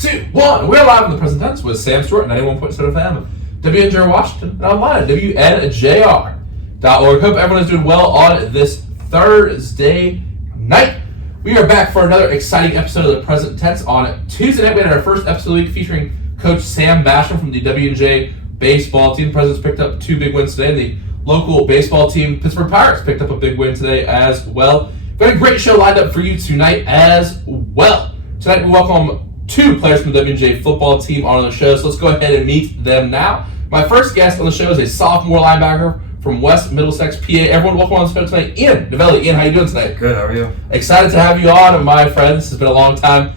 2, 1. We're live in the present tense with Sam Stewart, 91.7 FM, WNJ Washington, and online at WNJR.org. Hope everyone is doing well on this Thursday night. We are back for another exciting episode of the present tense on Tuesday night. We had our first episode of the week featuring Coach Sam Basham from the WNJ baseball team. The Presidents picked up 2 big wins today. The local baseball team, Pittsburgh Pirates, picked up a big win today as well. We have a great show lined up for you tonight as well. Tonight we welcome 2 players from the WNJ football team on the show, so let's go ahead and meet them now. My first guest on the show is a sophomore linebacker from West Middlesex, PA. Everyone, welcome on the show tonight, Ian Novelli. Ian, how you doing tonight? Good, how are you? Excited to have you on, my friend. This has been a long time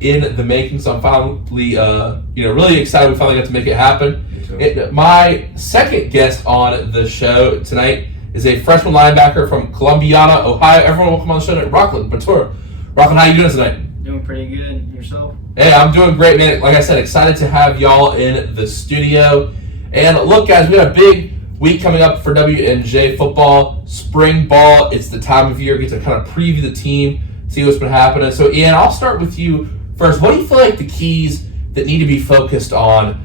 in the making, so I'm finally, really excited we finally got to make it happen. Me too. My second guest on the show tonight is a freshman linebacker from Columbiana, Ohio. Everyone, welcome on the show tonight, Roclen, Bettura. Roclen, how you doing tonight? Doing pretty good. Yourself? Hey, I'm doing great, man. Like I said, excited to have y'all in the studio. And look, guys, we have a big week coming up for WNJ football. Spring ball, it's the time of year. Get to kind of preview the team, see what's been happening. So, Ian, I'll start with you first. What do you feel like the keys that need to be focused on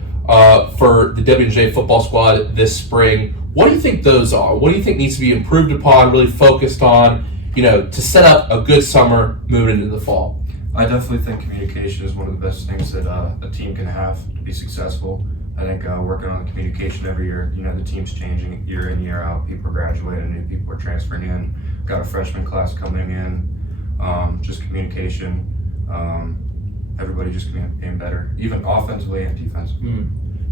for the WNJ football squad this spring? What do you think those are? What do you think needs to be improved upon, really focused on, to set up a good summer moving into the fall? I definitely think communication is one of the best things that a team can have to be successful. I think working on the communication every year, the team's changing year in, year out. People are graduating, new people are transferring in. Got a freshman class coming in. Just communication. Everybody just being better, even offensively and defensively.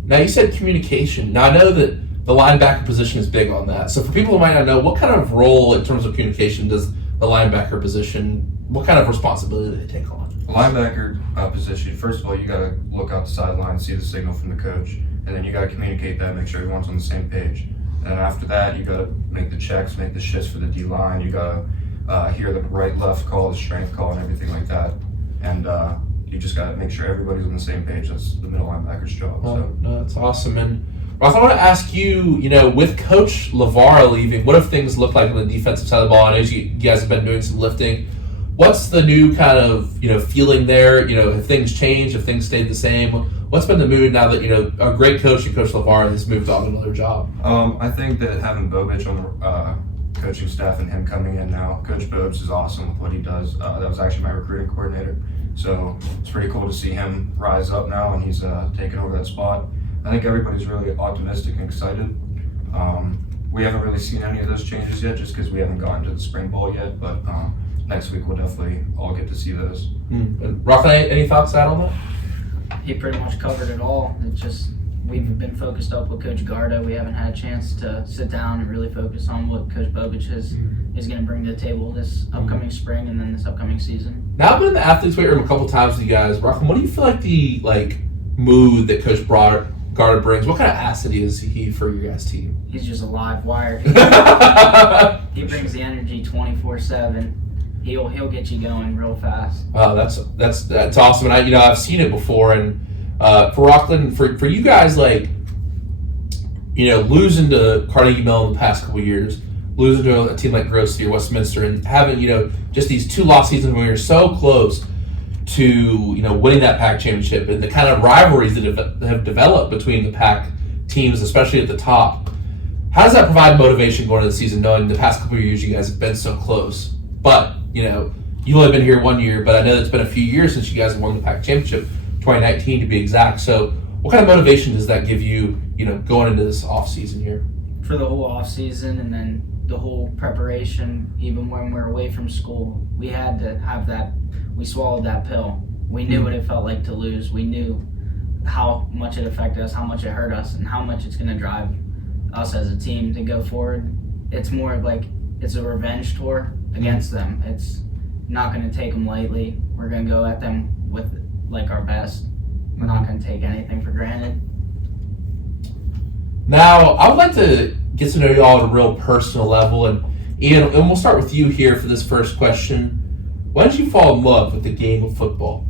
Now, you said communication. Now, I know that the linebacker position is big on that. So for people who might not know, what kind of role in terms of communication does the linebacker position, what kind of responsibility do they take on? The linebacker position, first of all, you got to look out the sideline, see the signal from the coach, and then you got to communicate that, make sure everyone's on the same page. And then after that, you got to make the checks, make the shifts for the D-line. You got to hear the right-left call, the strength call, and everything like that. And you just got to make sure everybody's on the same page. That's the middle linebacker's job. No, that's awesome. And Ross, I want to ask you, with Coach LeVar leaving, what have things looked like on the defensive side of the ball? I know you guys have been doing some lifting. What's the new kind of, feeling there? Have things changed? Have things stayed the same? What's been the mood now that, a great coach and Coach LeVar has moved on to another job? I think that having Bobich on the coaching staff and him coming in now, Coach Bobich is awesome with what he does. That was actually my recruiting coordinator. So it's pretty cool to see him rise up now, and he's taking over that spot. I think everybody's really optimistic and excited. We haven't really seen any of those changes yet just because we haven't gotten to the spring ball yet, but next week we'll definitely all get to see those. Roclen, any thoughts to add on that? He pretty much covered it all. It's just we've been focused up with Coach Garda. We haven't had a chance to sit down and really focus on what Coach Bobich is going to bring to the table this upcoming spring and then this upcoming season. Now, I've been in the athletes' weight room a couple times with you guys. Roclen, what do you feel like the mood that Coach Garda brings? What kind of asset is he for your guys' team? He's just a live wire. He brings the energy 24/7. He'll get you going real fast. Wow, that's awesome. And I've seen it before. And for Roclen, for you guys, losing to Carnegie Mellon in the past couple of years, losing to a team like Grosse or Westminster, and having just these 2 lost seasons when you're so close to winning that PAC championship, and the kind of rivalries that have developed between the PAC teams, especially at the top. How does that provide motivation going into the season, knowing the past couple of years you guys have been so close? But you've only been here 1 year, but I know it's been a few years since you guys have won the PAC championship, 2019 to be exact. So what kind of motivation does that give you, going into this off season here? For the whole off season and then the whole preparation, even when we're away from school, we had to have that. We swallowed that pill. We knew what it felt like to lose. We knew how much it affected us, how much it hurt us, and how much it's going to drive us as a team to go forward. It's more of it's a revenge tour against them. It's not going to take them lightly. We're going to go at them with our best. We're not going to take anything for granted. Now, I would like to get to know you all at a real personal level. And Ian, and we'll start with you here for this first question. When did you fall in love with the game of football?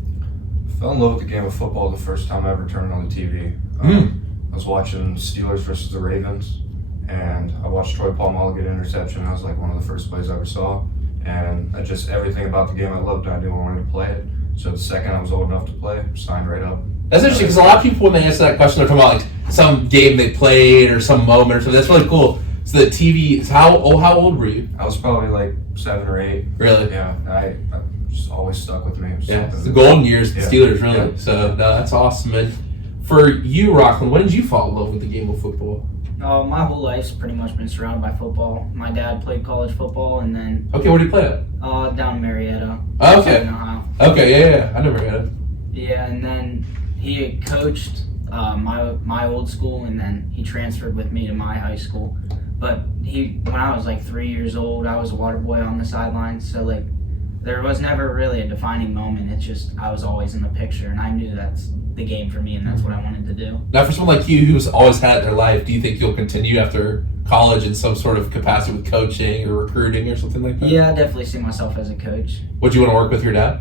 I fell in love with the game of football the first time I ever turned on the TV. I was watching Steelers versus the Ravens, and I watched Troy Polamalu get an interception. That was one of the first plays I ever saw. And everything about the game I loved, and I knew I wanted to play it. So the second I was old enough to play, signed right up. That's interesting because a lot of people, when they answer that question, they're talking about like some game they played or some moment or something. That's really cool. So the TV. How old were you? I was probably like 7 or 8. Really? Yeah. I just always stuck with me. Yeah. It's the golden years, of the Steelers, really. Yeah. So no, that's awesome. And for you, Roclen, when did you fall in love with the game of football? My whole life's pretty much been surrounded by football. My dad played college football, and then Okay, where did you play at? down in Marietta. Okay. In Ohio. Okay, yeah. I never had it. Yeah, and then he had coached my old school, and then he transferred with me to my high school. But when I was like 3 years old, I was a water boy on the sidelines. So like, there was never really a defining moment. It's just I was always in the picture, and I knew that's the game for me, and that's what I wanted to do. Now, for someone like you who's always had it in their life, do you think you'll continue after college in some sort of capacity with coaching or recruiting or something like that? Yeah, I definitely see myself as a coach. Would you want to work with your dad?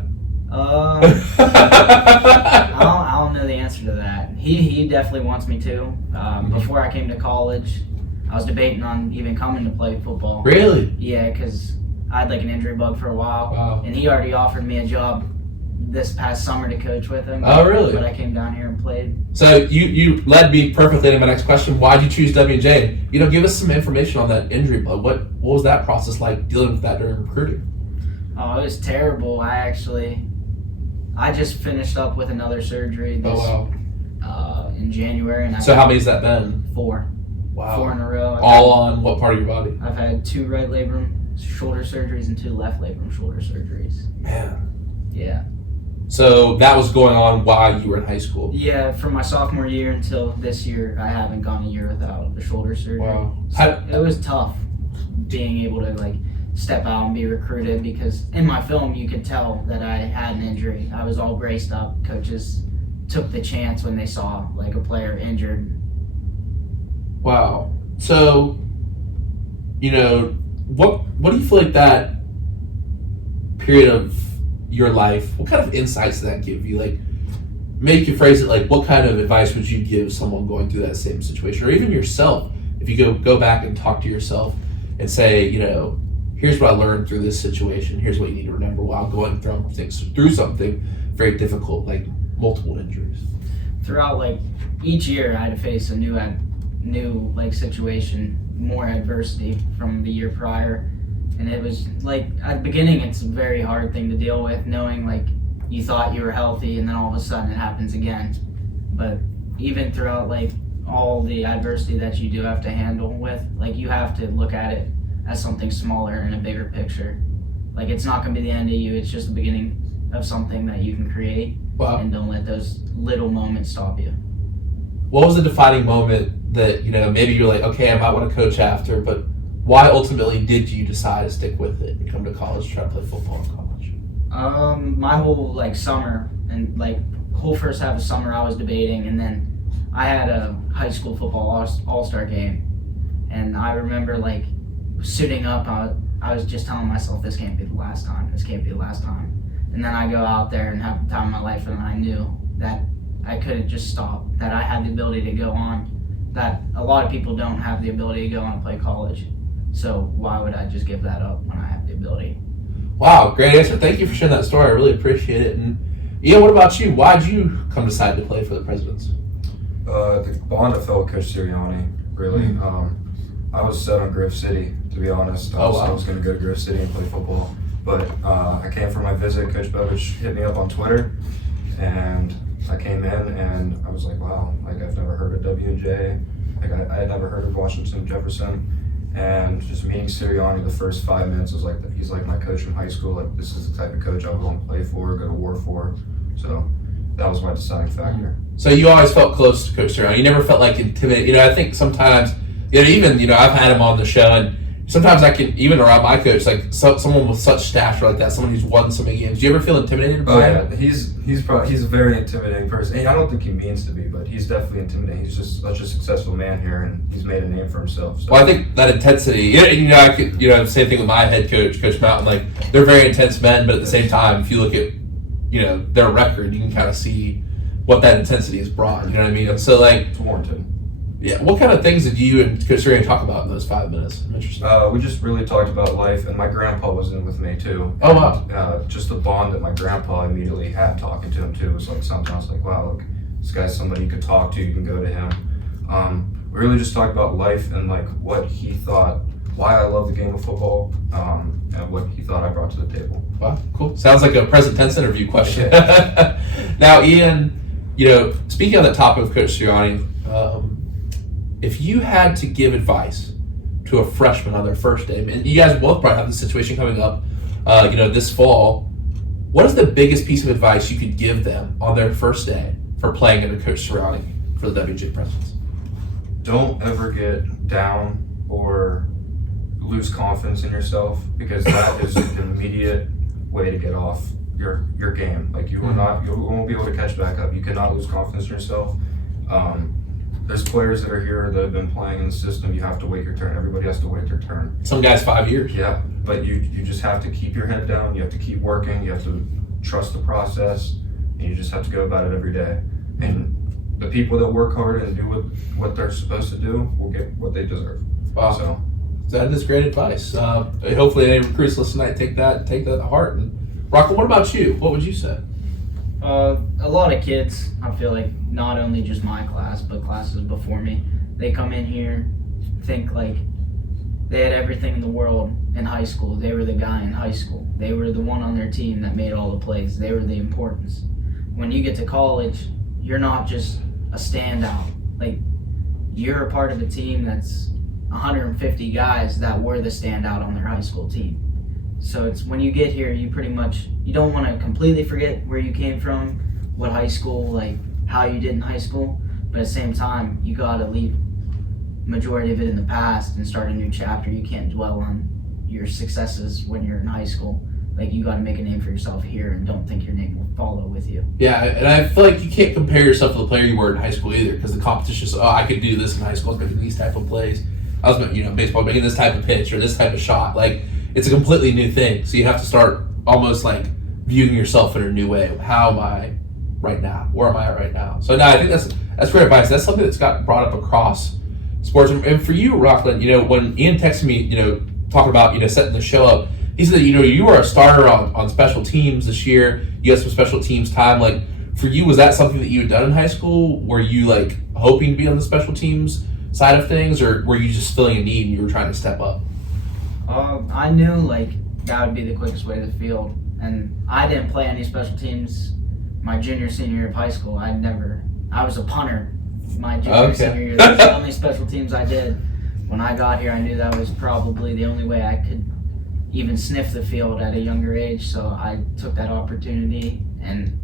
I don't know the answer to that. He definitely wants me to. Before I came to college, I was debating on even coming to play football. Really? Yeah, because I had like an injury bug for a while. Wow. And he already offered me a job this past summer to coach with him. Oh, really? But I came down here and played. So you led me perfectly to my next question. Why did you choose W&J? Give us some information on that injury bug. What was that process like dealing with that during recruiting? Oh, it was terrible. I just finished up with another surgery in January. And So how many's that been? 4. Wow. 4 in a row. All on what part of your body? I've had 2 right labrum shoulder surgeries and 2 left labrum shoulder surgeries. Man. Yeah. So that was going on while you were in high school? Yeah, from my sophomore year until this year, I haven't gone a year without the shoulder surgery. Wow. So it was tough being able to like step out and be recruited, because in my film you could tell that I had an injury. I was all braced up. Coaches took the chance when they saw like a player injured. Wow. So, what do you feel like that period of your life, what kind of insights did that give you? Like, maybe you could phrase it like, what kind of advice would you give someone going through that same situation? Or even yourself, if you go back and talk to yourself and say, here's what I learned through this situation. Here's what you need to remember while going through something very difficult, like multiple injuries. Throughout like each year, I had to face a new like situation, more adversity from the year prior. And it was like, at the beginning, it's a very hard thing to deal with, knowing like you thought you were healthy and then all of a sudden it happens again. But even throughout like all the adversity that you do have to handle with, like you have to look at it as something smaller in a bigger picture. Like, it's not going to be the end of you, it's just the beginning of something that you can create. Wow. And don't let those little moments stop you. What was the defining moment that, maybe you're like, okay, I might want to coach after, but why ultimately did you decide to stick with it and come to college, try to play football in college? My whole like summer and like whole first half of summer I was debating, and then I had a high school football all-star game, and I remember like suiting up. I was just telling myself, this can't be the last time. This can't be the last time. And then I go out there and have the time of my life, and I knew that I couldn't just stop. That I had the ability to go on. That a lot of people don't have the ability to go on and play college. So why would I just give that up when I have the ability? Wow, great answer. Thank you for sharing that story. I really appreciate it. And Ian, what about you? Why did you decide to play for the Presidents? The bond I felt with Coach Sirianni, really. I was set on Griff City, to be honest. I was going to go to Griff City and play football. But I came for my visit. Coach Bevich hit me up on Twitter, and I came in and I was like, wow, like I've never heard of W&J. Like I had never heard of Washington Jefferson. And just meeting Sirianni the first 5 minutes was like, he's like my coach from high school. Like, this is the type of coach I'll go and play for, go to war for. So that was my deciding factor. So you always felt close to Coach Sirianni. You never felt like intimidated. I think sometimes, even I've had him on the show, and sometimes I can, even around my coach, like someone with such stature like that, someone who's won so many games. Do you ever feel intimidated by him? Yeah, he's a very intimidating person. And I don't think he means to be, but he's definitely intimidating. He's just such a successful man here, and he's made a name for himself. So. Well, I think that intensity. I could, same thing with my head coach, Coach Mountain. Like, they're very intense men, but at the same time, if you look at, their record, you can kind of see what that intensity has brought. You know what I mean? So like, it's warranted. Yeah. What kind of things did you and Coach Sirianni talk about in those 5 minutes? I'm interested. We just really talked about life, and my grandpa was in with me too. Oh, wow. Just the bond that my grandpa immediately had talking to him too was like something I was like, wow, look, this guy's somebody you can talk to, you can go to him. We really just talked about life and like what he thought, why I love the game of football, and what he thought I brought to the table. Wow, cool. Sounds like a present tense interview question. Now, Ian, speaking on that topic of Coach Sirianni, if you had to give advice to a freshman on their first day, and you guys both probably have the situation coming up, this fall, what is the biggest piece of advice you could give them on their first day for playing under Coach Sirianni for the WJ Presidents? Don't ever get down or lose confidence in yourself, because that is an immediate way to get off your game. Like you won't be able to catch back up. You cannot lose confidence in yourself. There's players that are here that have been playing in the system. You have to wait your turn. Everybody has to wait their turn. Some guys 5 years. Yeah, but you just have to keep your head down. You have to keep working. You have to trust the process, and you just have to go about it every day. And the people that work hard and do what they're supposed to do will get what they deserve. Wow. So that is great advice. Hopefully any recruits listening tonight take that to heart. And Roclen, what about you? What would you say? A lot of kids, I feel like, not only just my class, but classes before me, they come in here, think like they had everything in the world in high school. They were the guy in high school. They were the one on their team that made all the plays. They were the importance. When you get to college, you're not just a standout. Like, you're a part of a team that's 150 guys that were the standout on their high school team. So it's when you get here, you don't want to completely forget where you came from, what high school, like how you did in high school, but at the same time, you got to leave majority of it in the past and start a new chapter. You can't dwell on your successes when you're in high school. Like, you got to make a name for yourself here and don't think your name will follow with you. Yeah, and I feel like you can't compare yourself to the player you were in high school either, because the competition is, I could do this in high school, I was making these type of plays. I was, baseball, making this type of pitch or this type of shot. Like, it's a completely new thing. So you have to start almost like viewing yourself in a new way. How am I right now? Where am I at right now? So I think that's great advice. That's something that's got brought up across sports. And for you, Roclen, when Ian texted me, talking about, setting the show up, he said that, you were a starter on special teams this year. You had some special teams time. Like, for you, was that something that you had done in high school? Were you like hoping to be on the special teams side of things, or were you just feeling a need and you were trying to step up? I knew like that would be the quickest way to the field, and I didn't play any special teams my senior year of high school. I was a punter my senior year. That's the only special teams I did. When I got here, I knew that was probably the only way I could even sniff the field at a younger age, so I took that opportunity, and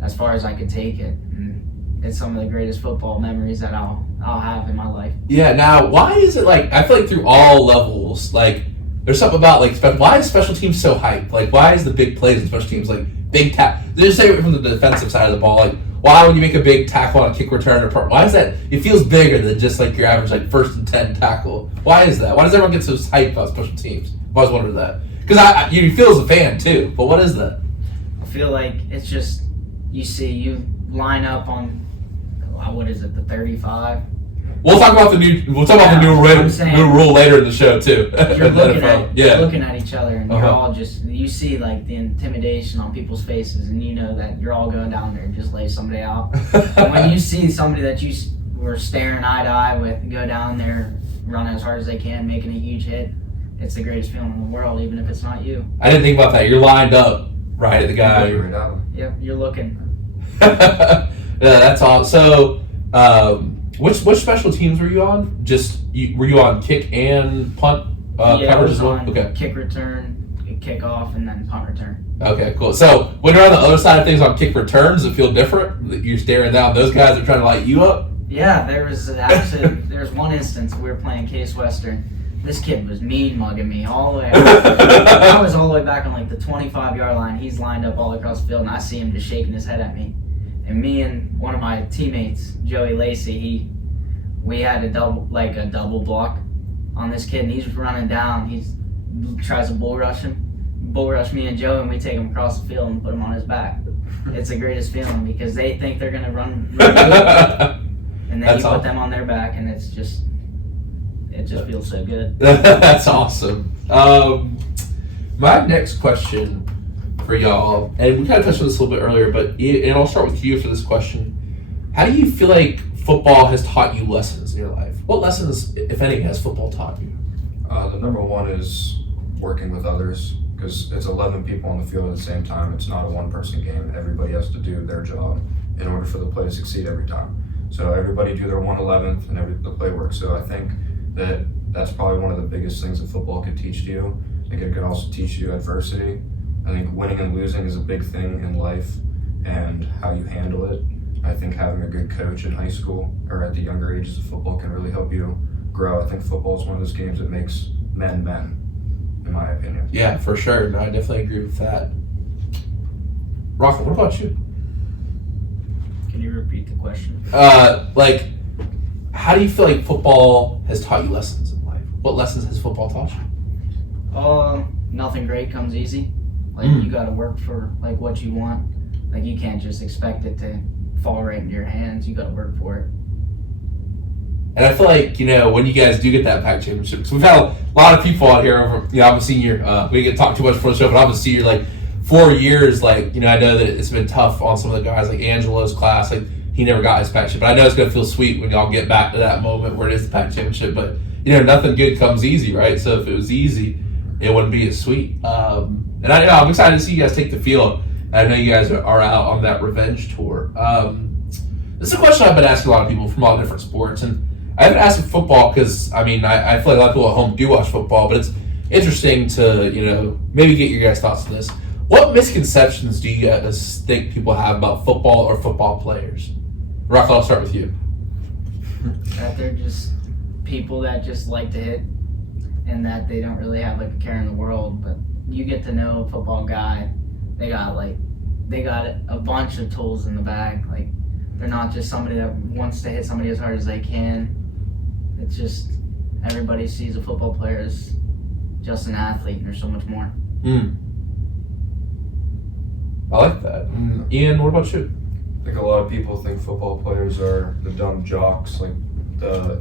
as far as I could take it, and it's some of the greatest football memories that I'll have in my life. Yeah. Now, why is it like, I feel like through all levels, like there's something about like why is special teams so hyped? Like, why is the big plays in special teams like big just say it from the defensive side of the ball, like why when you make a big tackle on a kick return or why is that? It feels bigger than just like your average like 1st and 10 tackle. Why is that? Why does everyone get so hyped about special teams? I've always wondered that, because you feel as a fan too. But what is that? I feel like it's just you line up on what is it, the 35. We'll talk about the new rule later in the show too. You're looking at each other, and you're all just, you see like the intimidation on people's faces, and you know that you're all going down there and just lay somebody out. And when you see somebody that you were staring eye to eye with go down there, run as hard as they can, making a huge hit, it's the greatest feeling in the world, even if it's not you. I didn't think about that. You're lined up right at the guy. Yep, you're looking. Yeah, that's all. So, which special teams were you on? Were you on kick and punt coverage as well? Okay. Kick return, kick off, and then punt return. Okay, cool. So when you're on the other side of things on kick return, does it feel different? You're staring down, those guys are trying to light you up? Yeah, there was one instance we were playing Case Western. This kid was mean mugging me all the way. I was all the way back on like the 25-yard line. He's lined up all across the field, and I see him just shaking his head at me. And me and one of my teammates, Joey Lacey, we had a double block on this kid, and he's running down. He tries to bull rush me and Joey, and we take him across the field and put him on his back. It's the greatest feeling because they think they're gonna run. And then That's you put awesome. them on their back, and it just feels so good. That's awesome. My next question for y'all, and we kind of touched on this a little bit earlier, but and I'll start with you for this question. How do you feel like football has taught you lessons in your life? What lessons, if any, has football taught you? The number one is working with others, because it's 11 people on the field at the same time. It's not a one-person game. Everybody has to do their job in order for the play to succeed every time. So everybody do their 1/11th and the play works. So I think that's probably one of the biggest things that football could teach you. I think it could also teach you adversity. I think winning and losing is a big thing in life and how you handle it. I think having a good coach in high school or at the younger ages of football can really help you grow. I think football is one of those games that makes men, in my opinion. Yeah, for sure. No, I definitely agree with that. Roclen, what about you? Can you repeat the question? How do you feel like football has taught you lessons in life? What lessons has football taught you? Nothing great comes easy. You got to work for what you want. You can't just expect it to fall right into your hands. You got to work for it. And I feel like, when you guys do get that PAC championship, because we've had a lot of people out here over, I'm a senior, we didn't get to talk too much before the show, but I'm a senior, 4 years, I know that it's been tough on some of the guys, like Angelo's class, he never got his PAC championship, but I know it's going to feel sweet when y'all get back to that moment where it is the PAC championship, but, nothing good comes easy, right? So if it was easy, it wouldn't be as sweet. And I'm excited to see you guys take the field. I know you guys are out on that revenge tour. This is a question I've been asking a lot of people from all different sports, and I haven't asked with football because, I feel like a lot of people at home do watch football, but it's interesting to, maybe get your guys' thoughts on this. What misconceptions do you guys think people have about football or football players? Roclen, I'll start with you. That they're just people that just like to hit, and that they don't really have a care in the world. But you get to know a football guy, they got a bunch of tools in the bag. They're not just somebody that wants to hit somebody as hard as they can. It's just everybody sees a football player as just an athlete, and there's so much more. I like that. Ian, what about you? I think a lot of people think football players are the dumb jocks, the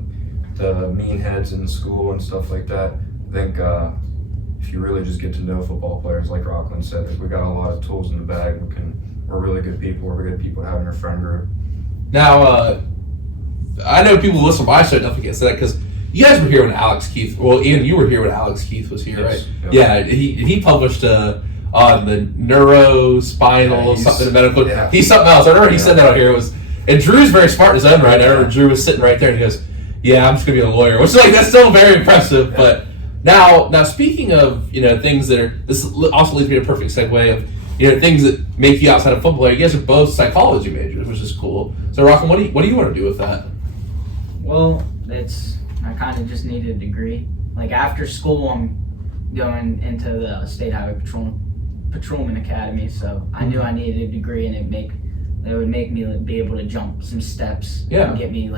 mean heads in school and stuff like that. I think if you really just get to know football players, like Roclen said, we got a lot of tools in the bag. We're really good people. We're good people to have in our friend group. Now, I know people who listen to my show definitely can't say that because you guys were here when Alex Keith. Well, Ian, you were here when Alex Keith was here, Yes, right? yeah. Yeah, he published on the neurospinal something medical. Yeah. He's something else. I remember he said that out here. And Drew's very smart in his own right. I remember Drew was sitting right there and he goes, "Yeah, I'm just gonna be a lawyer," which is that's still very impressive. Yeah. But now speaking of things that are, this also leads me to a perfect segue of things that make you outside of football. You guys are both psychology majors, which is cool. So Roclen, what do you want to do with that? Well, I kind of just needed a degree. After school, I'm going into the State Highway Patrolman Academy, so I knew I needed a degree, and it would make me be able to jump some steps and get me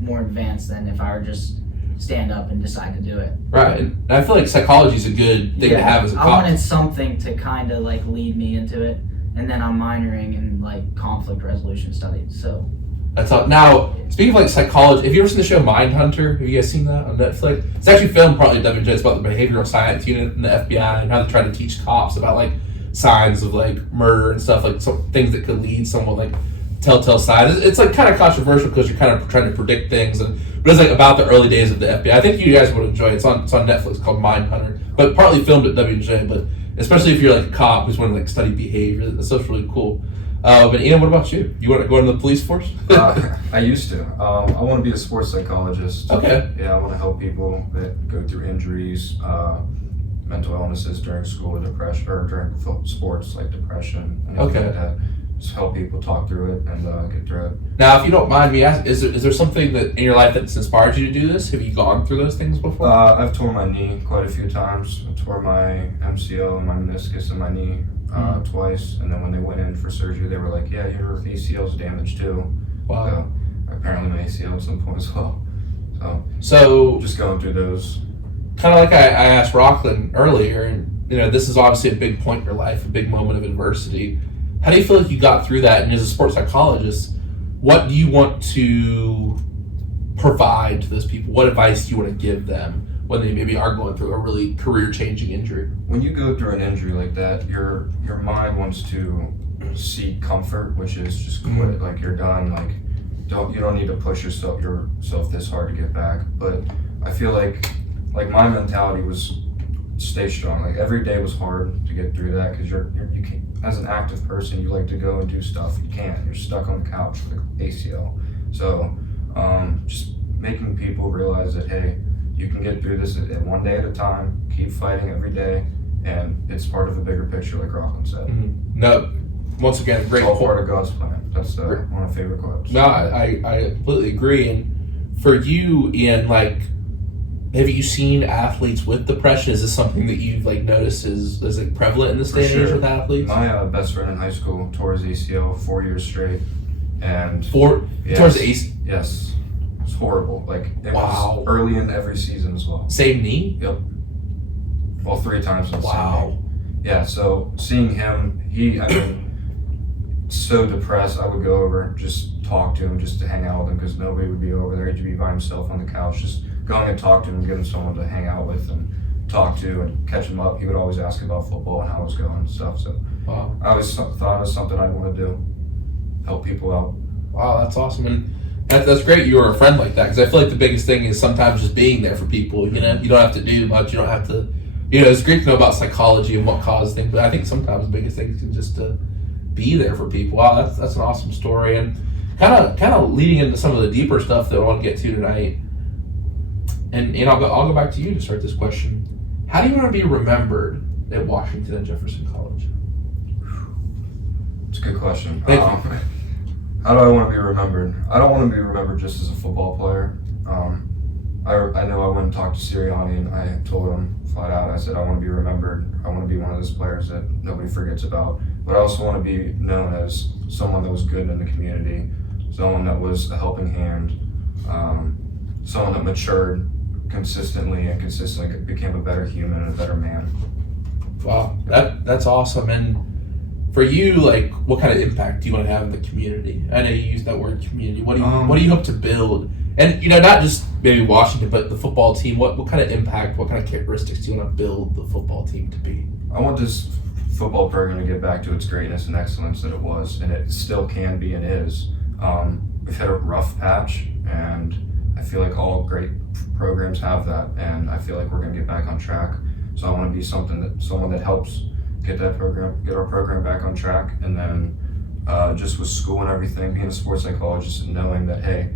more advanced than if I were just stand up and decide to do it. Right, and I feel like psychology is a good thing to have as a I wanted something to kind of lead me into it, and then I'm minoring in conflict resolution studies. So that's all. Now, speaking of psychology, have you ever seen the show Mindhunter? Have you guys seen that on Netflix? It's actually filmed partly at Dubjay. It's about the behavioral science unit in the FBI and how they try to teach cops about signs of murder and stuff, some things that could lead someone telltale signs. It's kind of controversial because you're kind of trying to predict things, but it's about the early days of the FBI. I think you guys would enjoy it. It's on Netflix called Mindhunter, but partly filmed at WJ. But especially if you're a cop who's wanting to study behavior, that's really cool. But Ian, what about you? You want to go into the police force? I used to. I want to be a sports psychologist. Okay. Yeah, I want to help people that go through injuries, mental illnesses during school, or depression, or during sports like depression. And Okay. like that. Just help people talk through it and get through it. Now, if you don't mind me asking, is there something that in your life that's inspired you to do this? Have you gone through those things before? I've torn my knee quite a few times. I tore my MCL and my meniscus in my knee twice, and then when they went in for surgery, they were like, "Yeah, your ACL's damaged too." Wow. So, apparently, my ACL at some point as well. So just going through those. Kind of like I asked Roclen earlier, and this is obviously a big point in your life, a big moment of adversity. How do you feel like you got through that? And as a sports psychologist, what do you want to provide to those people? What advice do you want to give them when they maybe are going through a really career-changing injury? When you go through an injury like that, your mind wants to seek comfort, which is just quit. Like, you're done. Like, you don't need to push yourself this hard to get back. But I feel like my mentality was stay strong. Like, every day was hard to get through that, because you can't, as an active person, you like to go and do stuff. You can't. You're stuck on the couch with ACL. So just making people realize that, hey, you can get through this at one day at a time. Keep fighting every day, and it's part of a bigger picture, like Roclen said. No, once again, great. It's all part of God's plan. That's one of my favorite quotes. No, I completely agree. And for you, Ian, like, have you seen athletes with depression? Is this something that you've noticed is like prevalent in this day and age with athletes? My best friend in high school tore his ACL 4 years straight, and tore his ACL. Yes, it was horrible. Like, it Wow. was early in every season as well. Same knee? Yep. Well, 3 times in the Wow. same knee. Yeah. So seeing him, so depressed. I would go over, just talk to him, just to hang out with him, because nobody would be over there. He'd be by himself on the couch, just going and talk to him, giving someone to hang out with and talk to and catch him up. He would always ask about football and how it was going and stuff. So Wow. I always thought it was something I'd want to do, help people out. Wow, that's awesome. And that's great you were a friend like that, because I feel like the biggest thing is sometimes just being there for people. You know, you don't have to do much. You don't have to, it's great to know about psychology and what causes things, but I think sometimes the biggest thing is just to be there for people. Wow, that's an awesome story. And kind of leading into some of the deeper stuff that I want to get to tonight. And I'll go back to you to start this question. How do you want to be remembered at Washington and Jefferson College? It's a good question. Thank you. How do I want to be remembered? I don't want to be remembered just as a football player. I know I went and talked to Sirianni, and I told him flat out, I said, I want to be remembered. I want to be one of those players that nobody forgets about. But I also want to be known as someone that was good in the community, someone that was a helping hand, someone that matured consistently became a better human and a better man. Wow, that's awesome. And for you, like, what kind of impact do you want to have in the community? I know you use that word community. What do you hope to build? And not just maybe Washington, but the football team. What kind of impact, what kind of characteristics do you want to build the football team to be? I want this football program to get back to its greatness and excellence that it was, and it still can be and is. We've had a rough patch, and I feel like all great programs have that, and I feel like we're going to get back on track. So I want to be someone that helps get our program back on track, and then just with school and everything, being a sports psychologist and knowing that, hey,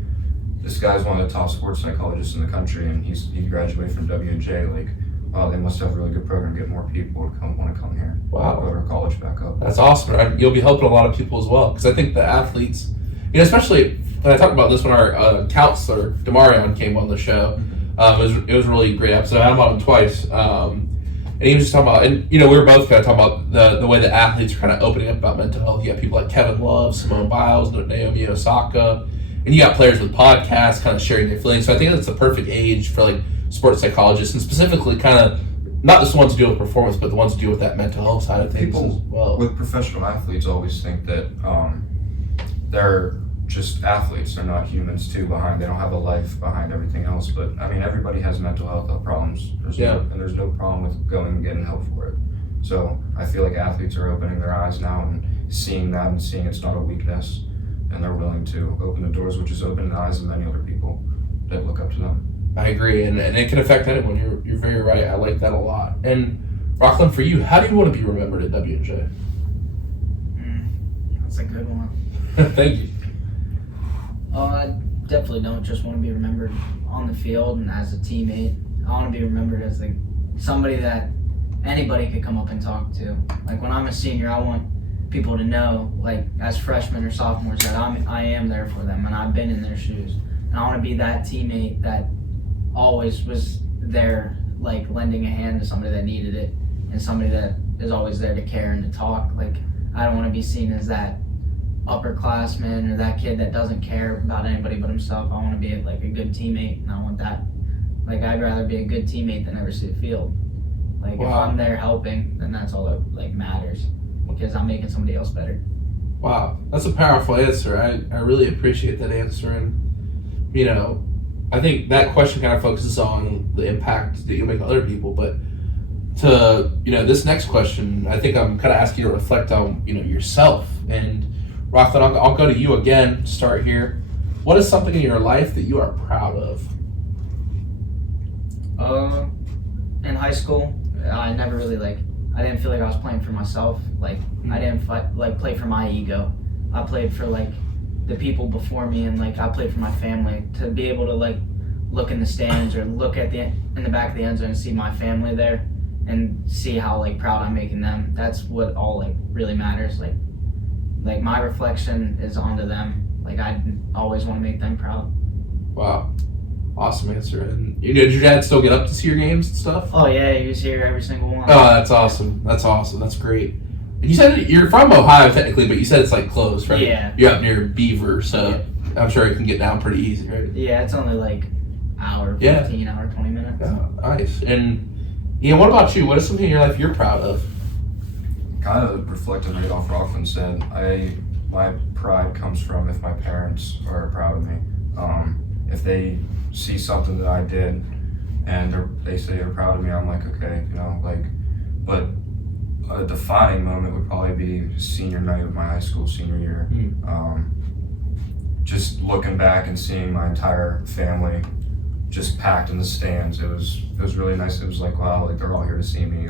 this guy's one of the top sports psychologists in the country, and he graduated from WJ. Like, wow, they must have a really good program, get more people to want to come here. Wow. Go to college back up. That's awesome. And you'll be helping a lot of people as well, because I think the athletes, especially when I talked about this when our counselor Demarion came on the show. It was a really great episode. I had him on twice. And he was just talking about, and we were both kind of talking about the way that athletes are kind of opening up about mental health. You got people like Kevin Love, Simone Biles, Naomi Osaka, and you got players with podcasts kind of sharing their feelings. So I think that's the perfect age for like sports psychologists, and specifically kind of not just the ones who deal with performance, but the ones who deal with that mental health side of things People as well. With professional athletes always think that they're just athletes. They're not humans too behind. They don't have a life behind everything else. But I mean, everybody has mental health problems. There's no problem with going and getting help for it. So I feel like athletes are opening their eyes now and seeing that and seeing it's not a weakness, and they're willing to open the doors, which is opening the eyes of many other people that look up to them. I agree, and it can affect anyone. You're very right. I like that a lot. And Roclen, for you, how do you want to be remembered at WJ? That's a good one. Thank you. I definitely don't just want to be remembered on the field and as a teammate. I want to be remembered as like somebody that anybody could come up and talk to. Like when I'm a senior, I want people to know, like as freshmen or sophomores, that I am there for them and I've been in their shoes. And I want to be that teammate that always was there, like lending a hand to somebody that needed it, and somebody that is always there to care and to talk. Like I don't want to be seen as that upperclassman or that kid that doesn't care about anybody but himself. I want to be like a good teammate, and I want that. Like I'd rather be a good teammate than ever see the field. Like if I'm there helping, then that's all that like matters, because I'm making somebody else better. Wow, that's a powerful answer. I really appreciate that answer, and I think that question kind of focuses on the impact that you make on other people. But to, this next question, I think I'm kind of asking you to reflect on, yourself. And Roclen, I'll go to you again, start here. What is something in your life that you are proud of? In high school, I never really I didn't feel like I was playing for myself. I didn't play for my ego. I played for the people before me, and I played for my family. To be able to look in the stands or look in the back of the end zone and see my family there, and see how proud I'm making them. That's what all really matters. My reflection is onto them. I always want to make them proud. Wow. Awesome answer. And did your dad still get up to see your games and stuff? Oh yeah, he was here every single one. Oh, that's awesome. That's great. And you said you're from Ohio technically, but you said it's close, right? Yeah. You're up near Beaver, so yeah. I'm sure you can get down pretty easy, right? Yeah, it's only hour 15, hour 20 minutes. Yeah, nice. And Ian, what about you? What is something in your life you're proud of? Kind of reflected right off Roclen said. My pride comes from if my parents are proud of me. If they see something that I did and they say they're proud of me, I'm okay, but a defining moment would probably be senior night of my high school senior year. Just looking back and seeing my entire family just packed in the stands, it was really nice. It was wow, they're all here to see me,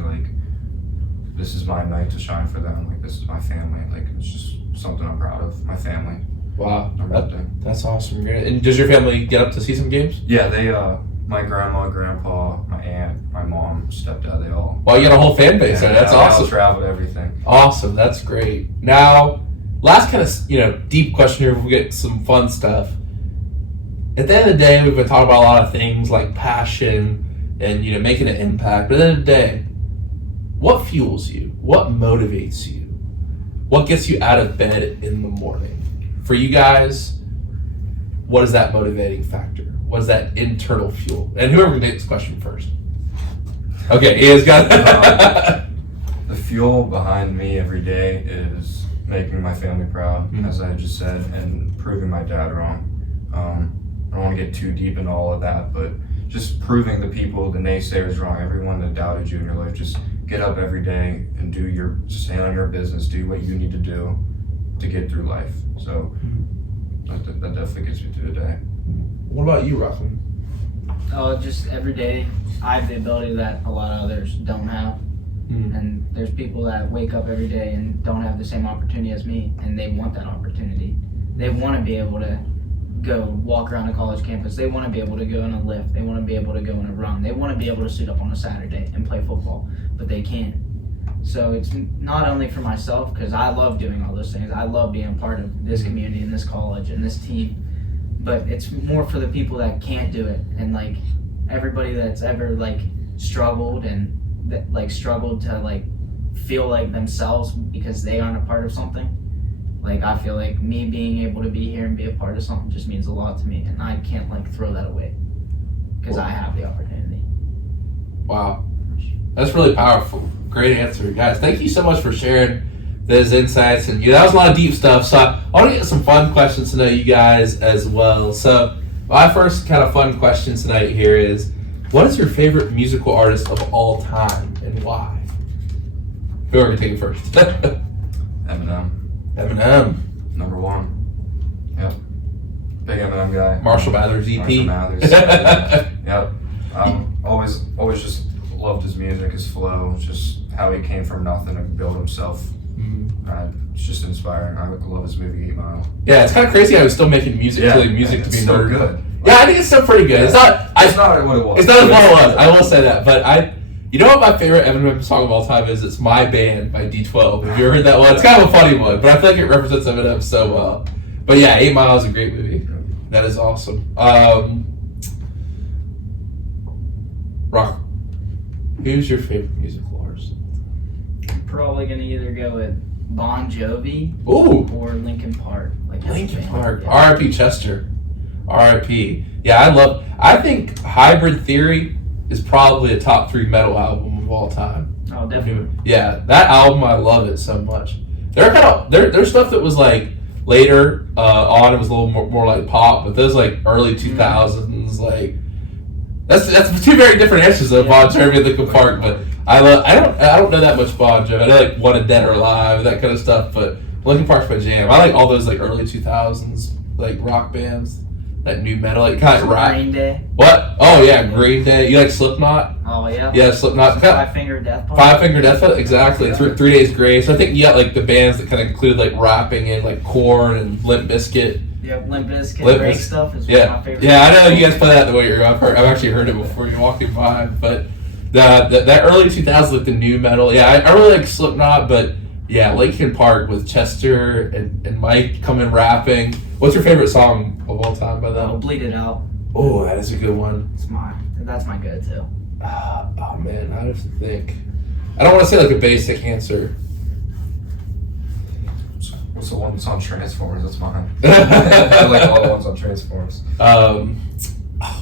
this is my night to shine for them, this is my family, it's just something I'm proud of, my family. Wow, that's awesome. And does your family get up to see some games? Yeah, they, my grandma, grandpa, my aunt, my mom, stepdad, they all. Well, you got a whole fan base there. That's awesome. They all traveled, everything. Awesome, that's great. Now, last kind of deep question here. We'll get some fun stuff. At the end of the day, we've been talking about a lot of things like passion and making an impact. But at the end of the day, what fuels you? What motivates you? What gets you out of bed in the morning? For you guys, what is that motivating factor? What is that internal fuel? And whoever can take this question first. Okay, Ian's got the fuel behind me every day is making my family proud, as I just said, and proving my dad wrong. I don't want to get too deep into all of that, but just proving the people, the naysayers wrong, everyone that doubted you in your life. Just get up every day and stay on your business, do what you need to do to get through life. So that definitely gets me through the day. What about you, Roclen? Oh, just every day I have the ability that a lot of others don't have. And there's people that wake up every day and don't have the same opportunity as me, and they want that opportunity. They want to be able to go walk around a college campus. They want to be able to go in a lift. They want to be able to go in a run. They want to be able to suit up on a Saturday and play football, but they can't. So it's not only for myself, because I love doing all those things. I love being a part of this community and this college and this team, but it's more for the people that can't do it, and everybody that's ever struggled and that struggled to feel like themselves because they aren't a part of something. I feel like me being able to be here and be a part of something just means a lot to me, and I can't throw that away because I have the opportunity. Wow, that's really powerful. Great answer, guys. Thank you so much for sharing those insights, and that was a lot of deep stuff. So I want to get some fun questions to know you guys as well. So my first kind of fun question tonight here is, what is your favorite musical artist of all time and why? Whoever can take it first. Eminem. Number one. Yep. Big Eminem guy. Marshall Mathers EP. Marshall Mathers. Yep. Always just loved his music, his flow, just how he came from nothing to build himself. It's just inspiring. I love his movie 8 Mile. Yeah, it's kind of crazy how he's still making music, music to be still murdered. Good. Yeah, I think it's still pretty good. Yeah. It's not what it was. It's not what it was. I will say that. But you know what my favorite Eminem song of all time is? It's My Band by D12. Have you ever heard that one? It's kind of a funny one, but I feel like it represents Eminem so well. But yeah, 8 Mile is a great movie. That is awesome. Rock, who's your favorite musical artist? I'm probably gonna either go with Bon Jovi or Linkin Park. Linkin Park. R.I.P. Chester. R.I.P. Yeah, I think Hybrid Theory is probably a top 3 metal album of all time. Oh, definitely. Yeah, that album, I love it so much. There's stuff that was later on, it was a little more like pop, but those early 2000s 2000s. Like that's two very different answers though. Bon Jovi and Linkin Park, but I don't know that much Bon Jovi. I know like Wanted Dead or Alive, that kind of stuff, but Linkin Park's my jam. I like all those like early 2000s like rock bands, that new metal, like kind of rock. Green Day. What? Oh yeah, Green Day. You like Slipknot? Oh yeah. Yeah, Slipknot. Five Finger Death Punch. Five Finger Death Punch, exactly. 3 Days Grace. So I think you got like the bands that kind of included like rapping and like Korn and Limp Bizkit. Yeah, Limp Bizkit, great stuff is one of my favorite. Yeah, I know you guys play that the way you're. I've actually heard it before you're walking by. But that early 2000s, like the new metal. Yeah, I really like Slipknot, but yeah, Linkin Park with Chester and Mike coming rapping. What's your favorite song of all time by them? Bleed It Out. Oh, that is a good one. That's my go-to. Oh man, I have to think. I don't want to say like a basic answer. What's the one that's on Transformers? That's mine. I like all the ones on Transformers.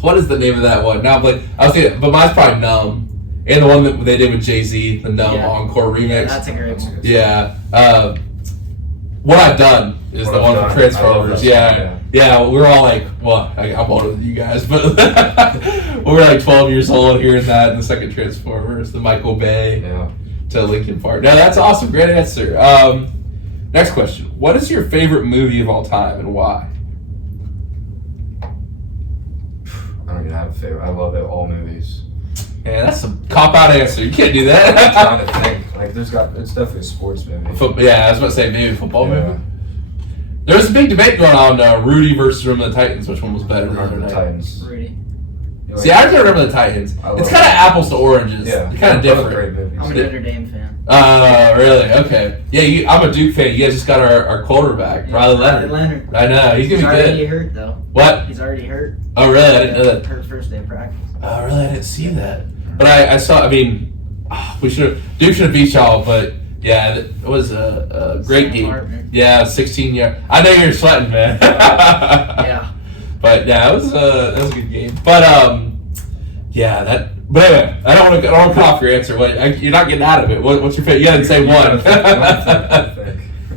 What is the name of that one? Now, like I was thinking, but mine's probably Numb, and the one that they did with Jay-Z, the Numb Encore remix. Yeah, that's a great one. Yeah. What I've Done is the one from Transformers. Yeah. We're all like, well, I'm older than you guys, but we were like 12 years old hearing that in the second Transformers, the Michael Bay to Linkin Park. No, that's awesome. Great answer. Next question. What is your favorite movie of all time and why? I don't even have a favorite. I love all movies. Yeah, that's a cop-out answer. You can't do that. I'm trying to think. Like, it's definitely a sports movie. Yeah, I was about to say maybe a football movie. There was a big debate going on, Rudy versus Remember the Titans. Which one was better? Remember the Titans. Rudy. See, I can't remember the Titans. It's kind of apples to oranges. Yeah, it's kind of different. Great movies. I'm a Notre Dame fan. Really? Okay. Yeah, I'm a Duke fan. You guys just got our quarterback, Riley Leonard. I know. He's going to be good. He's already hurt, though. What? He's already hurt. Oh, really? I didn't know that. Hurt first day of practice. Oh, really? I didn't see that. But I saw, Duke should have beat y'all, but yeah, it was a great game. Partner. Yeah, 16 yards. I know you're sweating, man. Yeah. But yeah, that was a good game. But But anyway, I don't want to cut off your answer. You're not getting out of it. What's your favorite? You had to say one.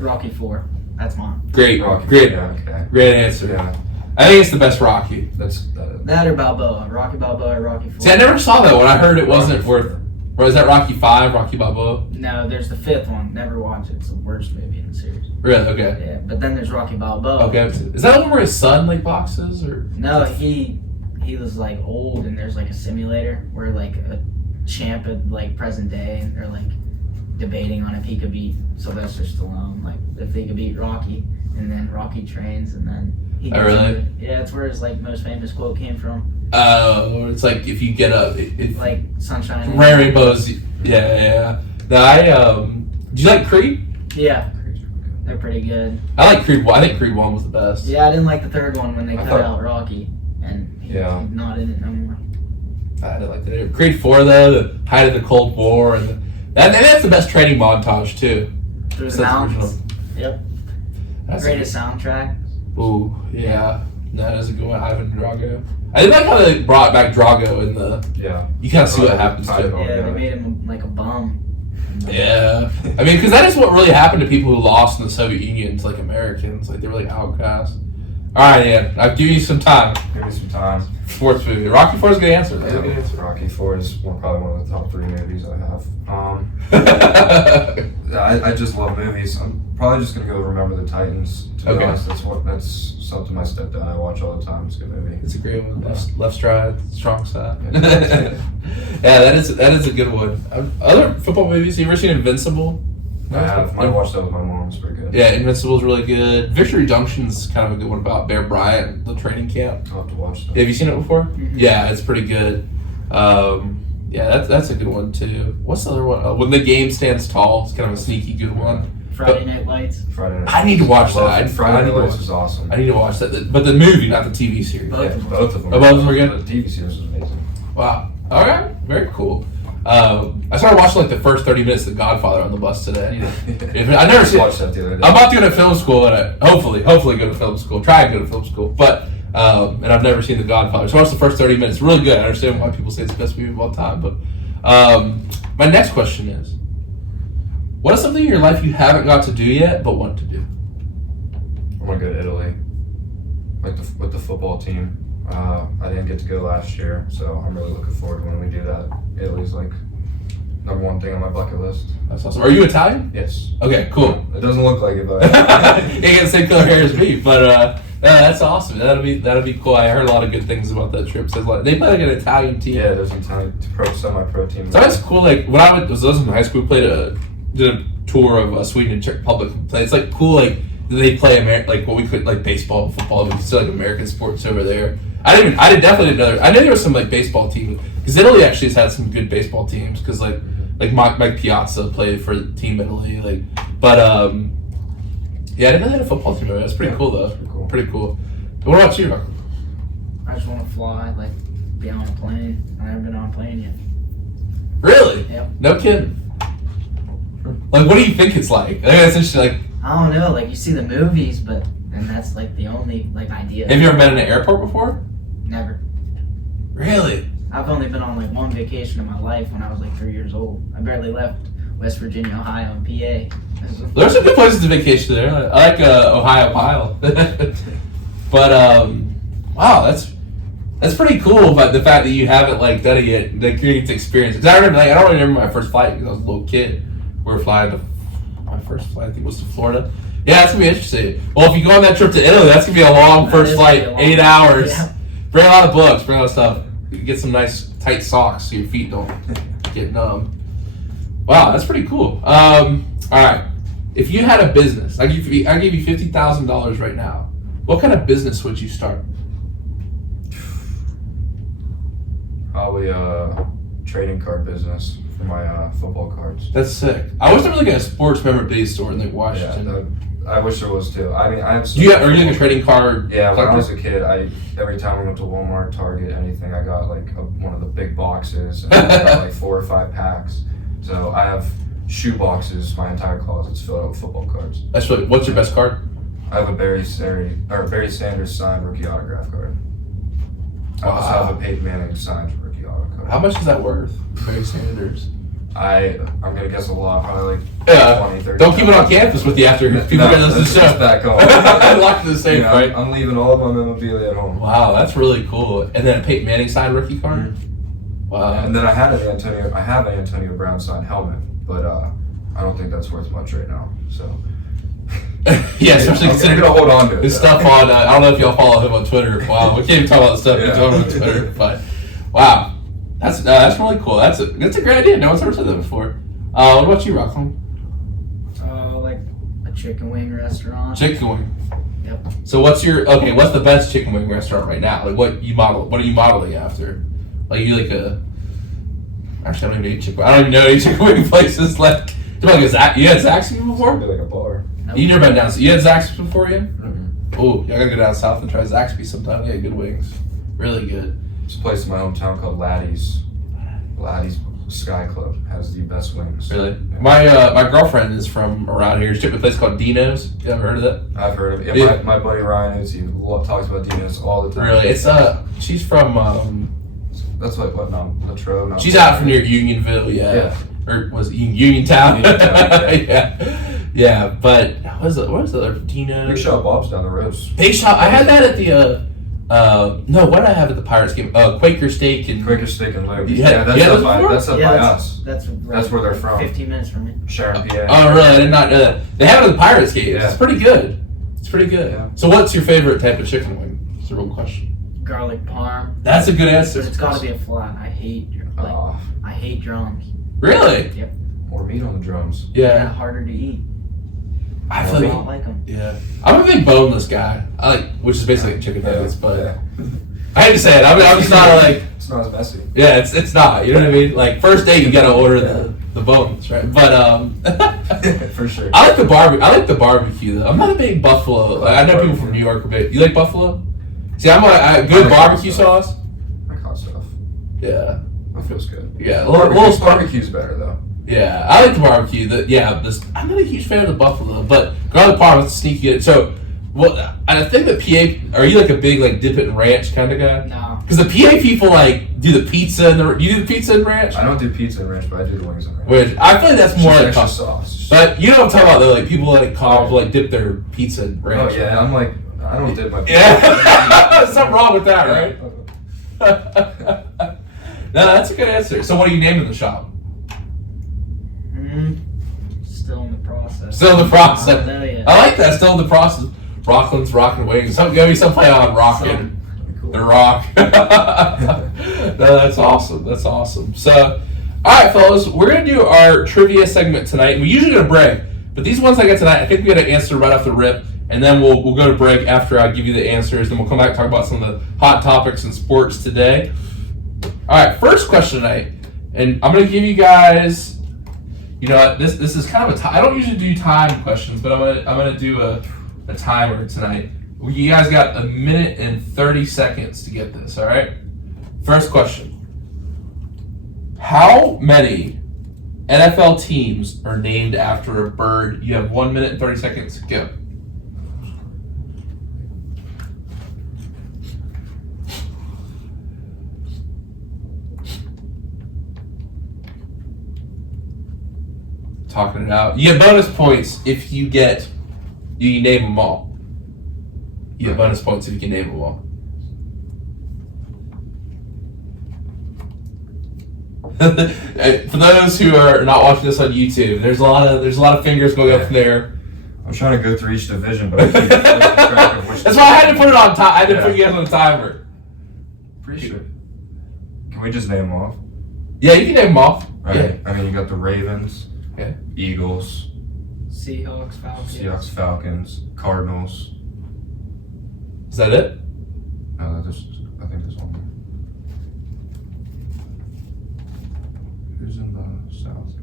Rocky 4. That's mine. Great answer. Yeah. I think it's the best Rocky. That or Balboa. Rocky Balboa or Rocky 4. See, I never saw that one. I heard it wasn't worth. Or is that Rocky 5, Rocky Balboa? No, there's the 5th one. Never watched it. It's the worst movie in the series. Really? Okay. Yeah, but then there's Rocky Balboa. Okay. Is that the one where his son like boxes or? No, he was like old, and there's like a simulator where like a champ at like present day, and they're like debating on if he could beat Sylvester Stallone, like if they could beat Rocky, and then Rocky trains, and then he. Oh really? Yeah, it's where his like most famous quote came from. Oh, it's like if you get like sunshine. Rainbows. Yeah. No, do you like Creed? Yeah. They're pretty good. I like Creed 1. I think Creed 1 was the best. Yeah, I didn't like the third one when they cut out Rocky, and he's not in it no more. I didn't like that. Creed 4 though, the height of the Cold War, and that's the best training montage too. Through the mountains. Yep. That's greatest soundtrack. Ooh, yeah. No, that is a good one. Ivan Drago. I did like how they brought back Drago in the. Yeah. You kind of see what happens to him. Yeah, they made him like a bum. Yeah. I mean, because that is what really happened to people who lost in the Soviet Union to like Americans. Like they were like outcasts. All right, Ian. I'll give you some time. Give me some time. Sports movie. Rocky 4 is a good answer. Yeah, good answer. Rocky 4 is probably one of the top 3 movies I have. I just love movies. I'm probably just gonna go Remember the Titans. To be honest, that's something my stepdad and I watch all the time. It's a good movie. It's a great one. Left stride, strong side. Yeah, that is a good one. Other football movies. You ever seen Invincible? I have. I watched that with my mom. It's pretty good. Yeah, Invincible's really good. Victory Junction's kind of a good one about Bear Bryant, the training camp. I'll have to watch that. Have you seen it before? Mm-hmm. Yeah, it's pretty good. Yeah, that's a good one too. What's the other one? When the Game Stands Tall. It's kind of a sneaky good one. Friday Night Lights. I need to watch that. Friday Night Lights is awesome. I need to watch that. But the movie, not the TV series. Both of them. Oh, both of them are good? The TV series is amazing. Wow. All right. Very cool. I started watching like the first 30 minutes of The Godfather on the bus today. I never seen watched that the other day. I'm about to go to film school and hopefully go to film school. Try and go to film school. But and I've never seen The Godfather. So I watched the first 30 minutes. Really good. I understand why people say it's the best movie of all time. But my next question is, what is something in your life you haven't got to do yet but want to do? I want to go to Italy, like with the football team. I didn't get to go last year, so I'm really looking forward to when we do that. Italy's like #1 thing on my bucket list. That's awesome. Are you Italian? Yes. Okay, cool. It doesn't look like it, but You get the same color hair as me, but that's awesome. That'll be cool. I heard a lot of good things about that trip. So they play like an Italian team. yeah, there's an Italian semi-pro team. So that's cool. Like when I was in high school, we did a tour of Sweden and Czech Republic. It's like cool. Like they play like what we could like baseball, football. We still like American sports over there. I definitely didn't know. I knew there was some like baseball teams because Italy actually has had some good baseball teams because like Mike Piazza played for Team Italy. But yeah, I didn't know they had a football team over there. That's pretty cool though. Pretty cool. What about you, Roclen? I just want to fly, like be on a plane. I've never been on a plane yet. Really? Yep. No kidding. Like, what do you think it's like? I think that's interesting. Like, I don't know, like you see the movies, but then that's like the only like idea. have you ever been in an airport before? Never. Really? I've only been on like one vacation in my life when I was like 3 years old. I barely left West Virginia, Ohio, and PA. There's some good places to vacation there. I like Ohio Mile. But wow, that's pretty cool. But the fact that you haven't like done it yet, like you get to experience it. 'Cause I don't remember my first flight because I was a little kid. We were flying to my first flight. I think was to Florida. Yeah, that's gonna be interesting. Well, if you go on that trip to Italy, that's gonna be a long first flight, 8 hours. Yeah. Bring a lot of books. Bring a lot of stuff. Get some nice tight socks so your feet don't get numb. Wow, that's pretty cool. All right, if you had a business, I give you $50,000 right now. What kind of business would you start? Probably a trading card business for my football cards. That's sick. I was never looking at a sports memorabilia store in like Washington. Yeah, I wish there was too. I mean, I have. Are you like a trading card? Yeah, when I collector? was a kid, every time we went to Walmart, Target, anything, I got like one of the big boxes, and I got like 4 or 5 packs. So I have shoe boxes. My entire closet's filled out with football cards. That's really. What's your best card? I have a Barry Sanders signed rookie autograph card. I also Wow. have a Peyton Manning signed rookie autograph card. How much is that worth? Barry Sanders. I'm gonna guess a lot, probably like Yeah. 20, 30. Don't keep it on campus with you after people get this that's show. back home. Locked in the safe, You know, right? I'm leaving all of my memorabilia at home. Wow, that's really cool. And then a Peyton Manning signed rookie card. Wow. And then I have an Antonio Brown signed helmet, but I don't think that's worth much right now. So Yeah, especially I'm considering gonna hold on to it. his though. stuff on. I don't know if y'all follow him on Twitter. Wow, we can't even talk about the stuff he's Yeah. doing on Twitter. But wow, that's really cool. That's a great idea. No one's ever said that before. What about you, Roclen? Like a chicken wing restaurant. Chicken wing. Yep. So what's the best chicken wing restaurant right now? Like what are you modeling after? Like you like a. Actually, I don't even eat chicken. I don't even know any chicken wing places. Like you had Zaxby's before? Be like a bar. Nope. You never been down. You had Zaxby's before, yeah? Mm-hmm. Oh, I gotta go down south and try Zaxby's sometime. They had good wings, really good. There's a place in my hometown called Laddie's. Laddie's Sky Club has the best wings. Really? Yeah. My girlfriend is from around here. She took me to a place called Dino's. You ever heard of that? I've heard of it. Yeah. My buddy Ryan is. He talks about Dino's all the time. Really? It's she's from That's like what now? Latrobe. she's out from near Unionville, yeah. Yeah. Or was it Uniontown? Uniontown, yeah. But what was the other Dino's? Big Shot Bob's down the road. Big Shot. I had that at the no, what did I have at the Pirates game? Quaker Steak and Quaker Steak and Loaves. Yeah, that's yeah, up those by Yeah, us. That's That's where they're from. 15 minutes from me. Sharon, PA. Oh, really? I did not know that. They have it at the Pirates games. Yeah. It's pretty good. It's pretty good. Yeah. So, what's your favorite type of chicken wing? It's a real question. Garlic parm. That's a good answer. It's got to be a flat. I hate I hate drums. Really? More meat on the drums. They're Yeah. harder to eat. I I feel don't like, like them. yeah. I'm a big boneless guy. I like, which is basically chicken nuggets, but yeah. I hate to say it. I'm just not like, It's not as messy. yeah, it's not. You know what I mean? Like first date, you gotta order the bones, right? But For sure. I like the barbecue though. I'm not a big buffalo. Like, I know people from New York are big. You like buffalo? See, I'm a good barbecue sauce. I hot stuff. Yeah, That feels good. yeah. Barbecue's better though. Yeah, I like the barbecue. I'm not a huge fan of the buffalo, but garlic parm is sneaky. So, I think the PA. Are you like a big like dip it in ranch kind of guy? No. Because the PA people like do the pizza and you do the pizza and ranch. I don't do pizza and ranch, but I do the wings and ranch. Which I feel like that's more like extra sauce. But you know what I'm talking about though. Like people like college like dip their pizza in ranch. Oh yeah, I'm like I don't dip my feet. Yeah. Something wrong with that, right? No, that's a good answer. So what are you naming the shop? Still in the process. Still in the process. I don't know yet. I like that. Still in the process. Rockland's Rockin' Wings. Give me some play on Rockin'. Cool. The Rock. No, that's awesome. That's awesome. So, all right, fellas, we're gonna do our trivia segment tonight. We usually go to break, but these ones I get tonight, I think we got to answer right off the rip, and then we'll go to break after I give you the answers. Then we'll come back and talk about some of the hot topics in sports today. All right, first question tonight, and I'm gonna give you guys. You know, this is kind of I don't usually do time questions, but I'm gonna do a timer tonight. You guys got 1 minute and 30 seconds to get this. All right. First question. How many NFL teams are named after a bird? You have 1 minute and 30 seconds. Go. Talking it out. You get bonus points if you name them all. You get bonus points if you can name them all. For those who are not watching this on YouTube, there's a lot of fingers going up there. I'm trying to go through each division, but I keep losing track of which. That's why I had to put it on time. I had to put you guys on the timer. Pretty sure. Can we just name them off? Yeah, you can name them off. Right. Yeah. I mean, you got the Ravens, Eagles, Seahawks, Falcons, Cardinals. Is that it? No, I think there's one more. Who's in the South?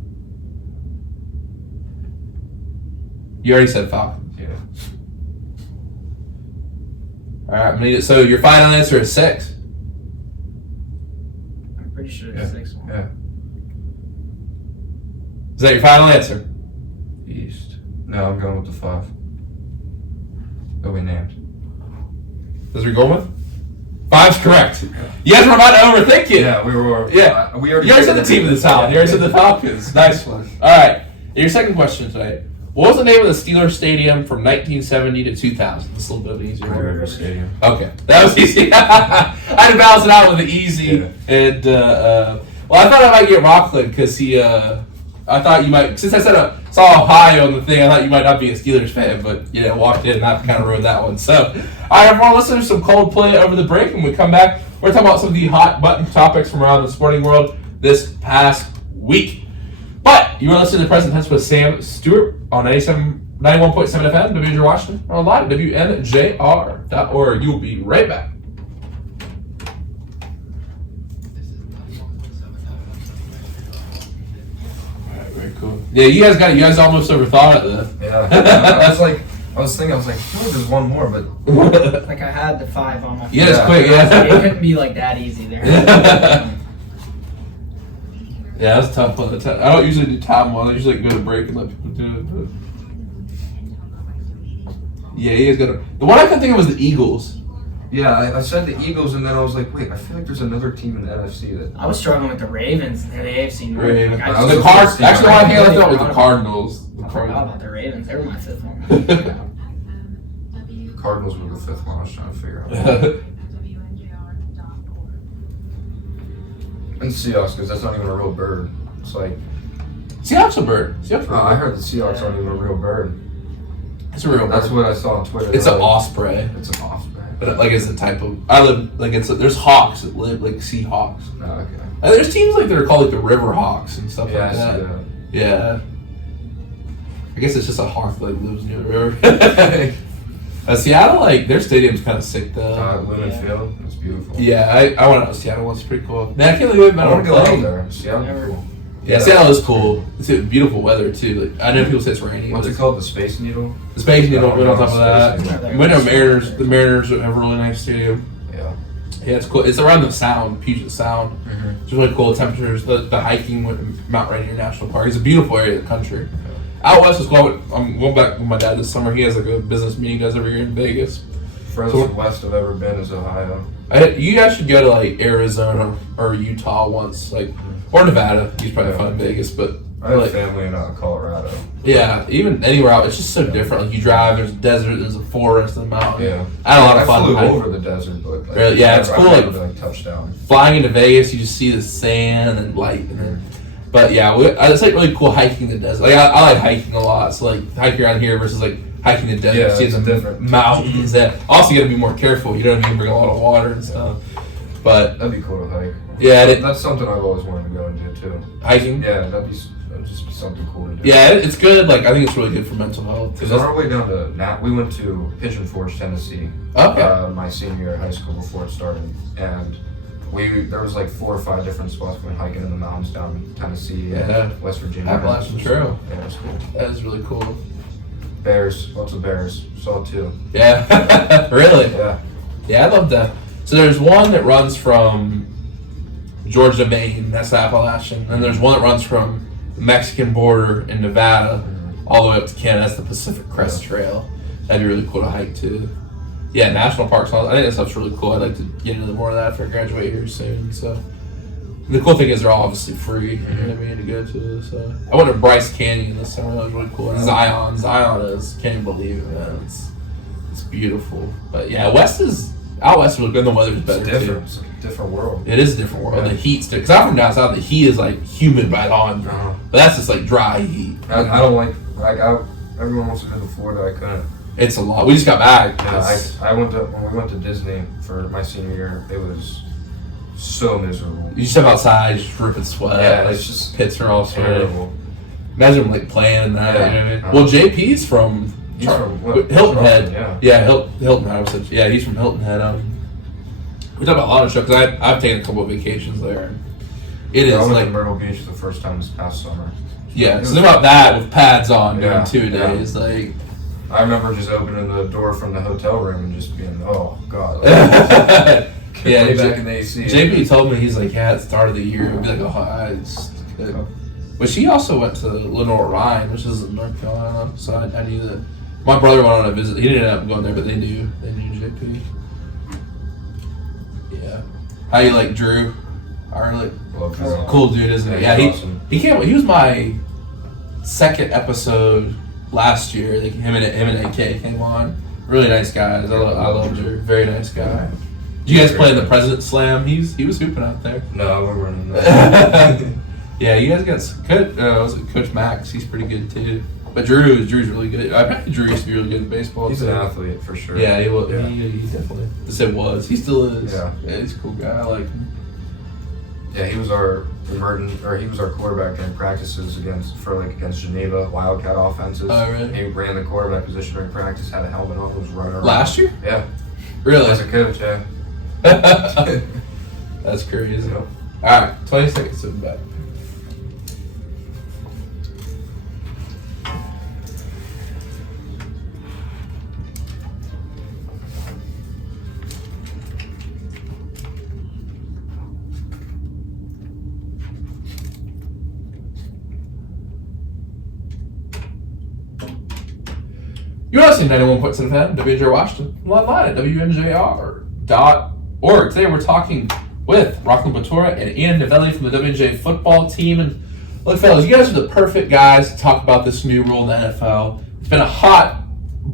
You already said Falcons. Yeah. All right. So your final answer is 6. I'm pretty sure it's 6 one. Yeah. Is that your final answer? East. No, I'm going with the 5. That we named. That's what you're going with? 5's correct. You guys were about to overthink it. Yeah, we were. Yeah. We already. You already said the team of the South. You already said the Falcons. Nice one. All right. Your second question today. What was the name of the Steelers Stadium from 1970 to 2000? This is a little bit of an easier Green one. River Stadium. Okay. That was easy. I had to balance it out with the easy. Yeah. And, well, I thought I might get Roclen because I thought you might, since I saw Ohio on the thing, I thought you might not be a Steelers fan, but, walked in and that kind of ruined that one. So, all right, everyone, let's do some Coldplay over the break. When we come back, we're going to talk about some of the hot button topics from around the sporting world this past week. But you are listening to the Present Tense with Sam Stewart on 91.7 FM, WNJ Washington, or online at WNJR.org. You will be right back. Alright, very cool. Yeah, you guys almost overthought it then. Yeah. I was thinking, I feel like there's one more, but. Like I had the 5 on my phone. Yeah, it's quick, yeah. It couldn't be like that easy there. Yeah, that's a tough one. I don't usually do time one. I usually go to break and let people do it. But... Yeah, you guys got to. The one I couldn't think of was the Eagles. Yeah, I said the Eagles, and then I was like, wait, I feel like there's another team in the NFC that. I was struggling with the Ravens and the AFC North. Ravens. Like, The Cards. Actually, I think I left out with the Cardinals. I forgot about the Ravens. They were my 5th one. The Cardinals were the 5th one I was trying to figure out. And Seahawks, because that's not even a real bird. It's like. Seahawks a bird. I heard the Seahawks aren't even a real bird. It's a real bird. That's what I saw on Twitter. It's an osprey. It's an osprey. But it's a type of. There's hawks that live, like Seahawks. Oh, okay. And there's teams that are called like the River Hawks and stuff like I see that. that. Yeah. I guess it's just a hawk that lives near the river. Seattle, their stadium's kind of sick though. Lumen Field, it's beautiful. Yeah, I went out to Seattle once. Pretty cool. Man, I can't believe I want to go out there. Seattle, cool. Yeah, Seattle is cool. It's beautiful weather too. I know people say it's raining. What's it called? The Space Needle? The Space Needle. Right on top of that. Needle. We know Mariners. The Mariners have a really nice stadium. Yeah. Yeah, it's cool. It's around the Sound, Puget Sound. Mm-hmm. It's really cool temperatures. The hiking with Mount Rainier National Park. It's a beautiful area of the country. Out west is cool. I'm going back with my dad this summer. He has a business meeting he does every year in Vegas. Furthest west I've ever been is Ohio. You guys should go to Arizona or Utah once, or Nevada. He's probably fun in Vegas, but I have Like- family in Colorado. Yeah, even anywhere out, it's just so different. Like you drive, there's a desert, there's a forest, and a mountain. Yeah. I had a lot of fun. flew hiking. over the desert, but like, Really? Yeah, it's I've cool, never like- been, touchdown. Flying into Vegas, you just see the sand and light. And then, but yeah, it's like really cool hiking the desert. Like I like hiking a lot. So like hiking around here versus like hiking the desert, Yeah, seeing it's the different. mountains. That also you got to be more careful. You know what I mean? Bring a lot of water and stuff. But That'd be cool to hike. yeah, That's something I've always wanted to go and do too. hiking. Yeah, that'd just be something cool to do. Yeah, it's good. Like I think it's really good for mental health. Because on our way down to we went to Pigeon Forge, Tennessee. Okay. My senior year of high school before it started, and there was like 4 or 5 different spots we went hiking in the mountains down in Tennessee Yeah. and West Virginia. Appalachian Trail. Yeah, it was cool. That is really cool. Bears, lots of bears. Saw 2. Yeah. Really? Yeah. Yeah, I love that. So there's one that runs from Georgia to Maine, that's Appalachian. And there's one that runs from the Mexican border in Nevada all the way up to Canada. That's the Pacific Crest Trail. That'd be really cool to hike too. Yeah, national parks. I think that stuff's really cool. I'd like to get into more of that after I graduate here soon. So the cool thing is they're all obviously free. You know what I mean, to go to. So I went to Bryce Canyon this summer. That was really cool. And Zion is can't even believe it, man. It's beautiful. But yeah, out west is really good. The weather's better It's different. too. It's a different world. It is a different world. Yeah. The heat's different. Because I'm from down south, the heat is like humid right on. Uh-huh. But that's just like dry heat. I don't like everyone wants to go to Florida. I couldn't. It's a lot. We just got back. Yeah, when we went to Disney for my senior year. It was so miserable. You step outside, just dripping sweat. Yeah, like, it's just pits are all sweaty. terrible. Imagine like playing in that. Yeah. You know what I mean? Uh-huh. Well, JP's from He's from what? Hilton Head. Yeah. Hilton Head. I was like, yeah, he's from Hilton Head. We talk about a lot of stuff because I've taken a couple of vacations there. It is I went like to Myrtle Beach for the first time this past summer. yeah. So think about that with pads on during Yeah, 2 yeah. days. Like I remember just opening the door from the hotel room and just being, oh god. yeah, Way back in the AC. JP told me he's like, yeah, at the start of the year, it'd be like, oh, it's good. But she also went to Lenore Ryan, which is in North Carolina, so I knew that. My brother went on a visit. He didn't end up going there, but they knew JP. Yeah. How you like Drew? Harley? Love Drew. Cool dude, isn't he? Yeah, he's awesome. he came. He was my second episode last year. Like him and AK came on. Really nice guys. I love Drew. Very nice guy. Did you guys play in the President Slam? He was hooping out there. No, we weren't in that. Yeah, you guys got Coach Max. He's pretty good too. But Drew's really good. I bet Drew used to be really good in baseball. He's too. an athlete for sure. Yeah, he was. Yeah. He definitely. This it was. He still is. Yeah. He's a cool guy. I like him. Yeah, he was our quarterback during practices against Geneva Wildcat offenses. Oh, really? He ran the quarterback position during practice, had a helmet on, was running around. Last year? Yeah. Really? As a coach, yeah. That's crazy. Yep. All right, 20 seconds to the back. You're listening to 91.7 FM, WNJR Washington, online at WNJR.org. Today we're talking with Roclen Bettura and Ian Novelli from the WNJ football team. And look, fellas, you guys are the perfect guys to talk about this new rule in the NFL. It's been a hot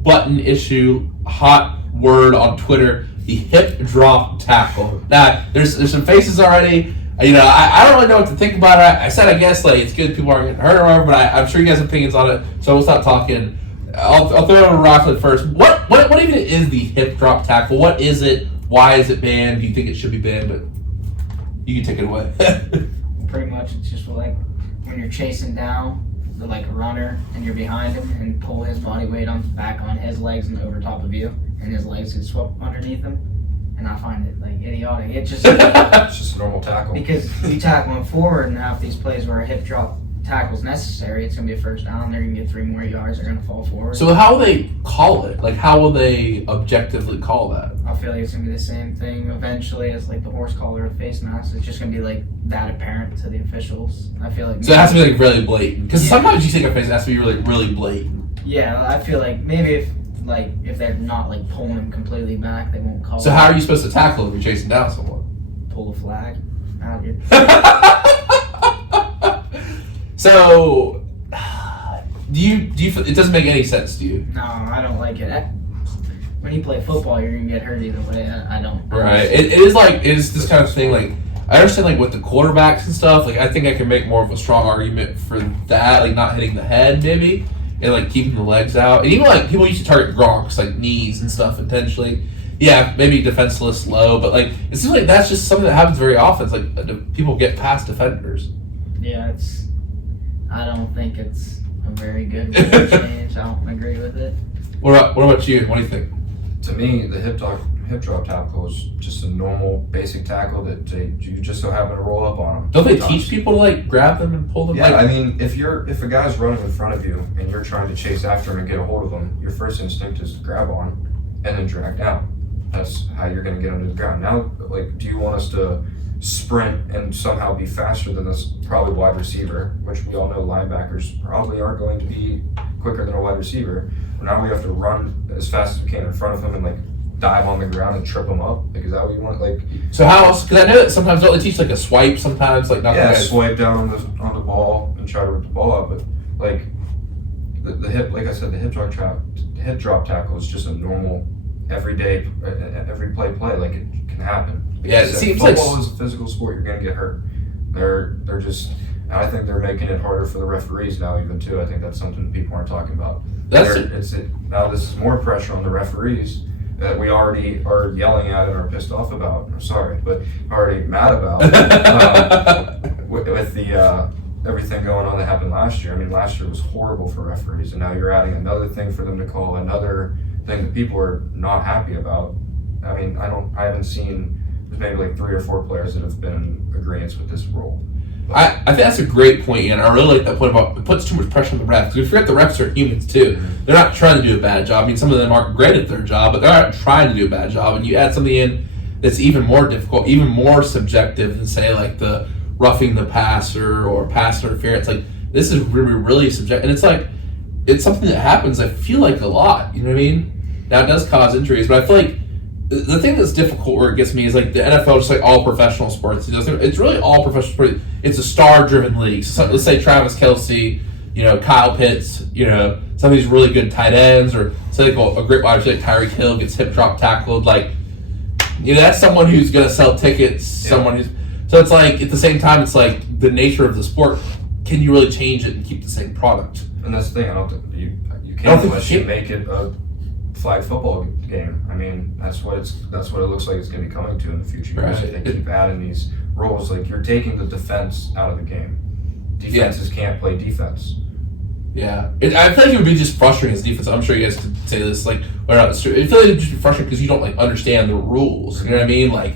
button issue, a hot word on Twitter, the hip drop tackle. Now, there's some faces already. You know, I don't really know what to think about it. I said, I guess, like, it's good people aren't getting hurt or whatever, but I'm sure you guys have opinions on it, so we'll stop talking. I'll throw it over to Roclen first. What even is the hip drop tackle? What is it? Why is it banned? Do you think it should be banned? But you can take it away. Pretty much, it's just like when you're chasing down like a runner and you're behind him and pull his body weight back on his legs and over top of you, and his legs get swept underneath him. And I find it like idiotic. It just It's just a normal tackle. because you tackle him forward and half these plays where a hip drop tackle's necessary, it's gonna be a first down. They're gonna get 3 more yards. They're gonna fall forward. So how will they call it? Like, how will they objectively call that? I feel like it's gonna be the same thing eventually as like the horse collar or face mask. It's just gonna be like that apparent to the officials. I feel like So it has to be like really blatant. Because Yeah. sometimes you think a face has to be really, really blatant. yeah, I feel like maybe if they're not like pulling him completely back, they won't call. So it. how are you supposed to tackle if you're chasing down someone? Pull the flag out here? So, do you it doesn't make any sense to you? No, I don't like it. When you play football, you're gonna get hurt either way. I don't. Right. It is this kind of thing. Like, I understand, like, with the quarterbacks and stuff. Like, I think I can make more of a strong argument for that, like not hitting the head maybe, and like keeping the legs out. And even like people used to target Gronk's like knees and stuff intentionally. Yeah, maybe defenseless low, but like it seems like that's just something that happens very often. It's like people get past defenders. Yeah, I don't think it's a very good way to change. I don't agree with it. What about you? What do you think? To me, the hip drop tackle is just a normal basic tackle that you just so happen to roll up on them. Don't they teach people to like grab them and pull them? Yeah, like, I mean, if a guy's running in front of you and you're trying to chase after him and get a hold of him, your first instinct is to grab on and then drag down. That's how you're going to get him to the ground. Now, like, do you want us to sprint and somehow be faster than this probably wide receiver, which we all know linebackers probably aren't going to be quicker than a wide receiver. Now we have to run as fast as we can in front of him and like dive on the ground and trip him up. Like, is that what you want? Like, so how else? Because I know that sometimes don't they teach like a swipe sometimes, like not swipe down on the ball and try to rip the ball up. But like the hip, like I said, the hip drop tackle is just a normal everyday, every play. Like, it can happen. Yeah, it seems like football is a physical sport. You're gonna get hurt. They're just. I think they're making it harder for the referees now, even too. I think that's something people aren't talking about. Now this is more pressure on the referees that we already are yelling at and are pissed off about. I'm sorry, but already mad about with the everything going on that happened last year. I mean, last year was horrible for referees, and now you're adding another thing for them to call, another thing that people are not happy about. I mean, I haven't seen. There's maybe like 3 or 4 players that have been in agreement with this rule. I think that's a great point, Ian. I really like that point about it puts too much pressure on the refs. Because we forget the refs are humans too. Mm-hmm. They're not trying to do a bad job. I mean, some of them aren't great at their job, but they're not trying to do a bad job. And you add something in that's even more difficult, even more subjective than say like the roughing the passer or pass interference. Like, this is really, really subjective. And it's like, it's something that happens, I feel like, a lot. You know what I mean? Now, it does cause injuries, but I feel like the thing that's difficult where it gets me is like the NFL, just like all professional sports. It's really all professional sports. It's a star-driven league. So let's say Travis Kelce, Kyle Pitts, some of these really good tight ends, or say like a great wide receiver like Tyreek Hill gets hip drop tackled. Like, that's someone who's going to sell tickets. Yeah. So it's like at the same time, it's like the nature of the sport. Can you really change it and keep the same product? And that's the thing. I don't think you can't unless you make it a flag football game. I mean, that's what it looks like it's going to be coming to in the future. Right. They keep adding these rules. Like, you're taking the defense out of the game. Defenses can't play defense. Yeah, I feel like it would be just frustrating as defense. I'm sure you guys could say this. Like, I feel like it would just be frustrating because you don't like understand the rules. You know what I mean? Like,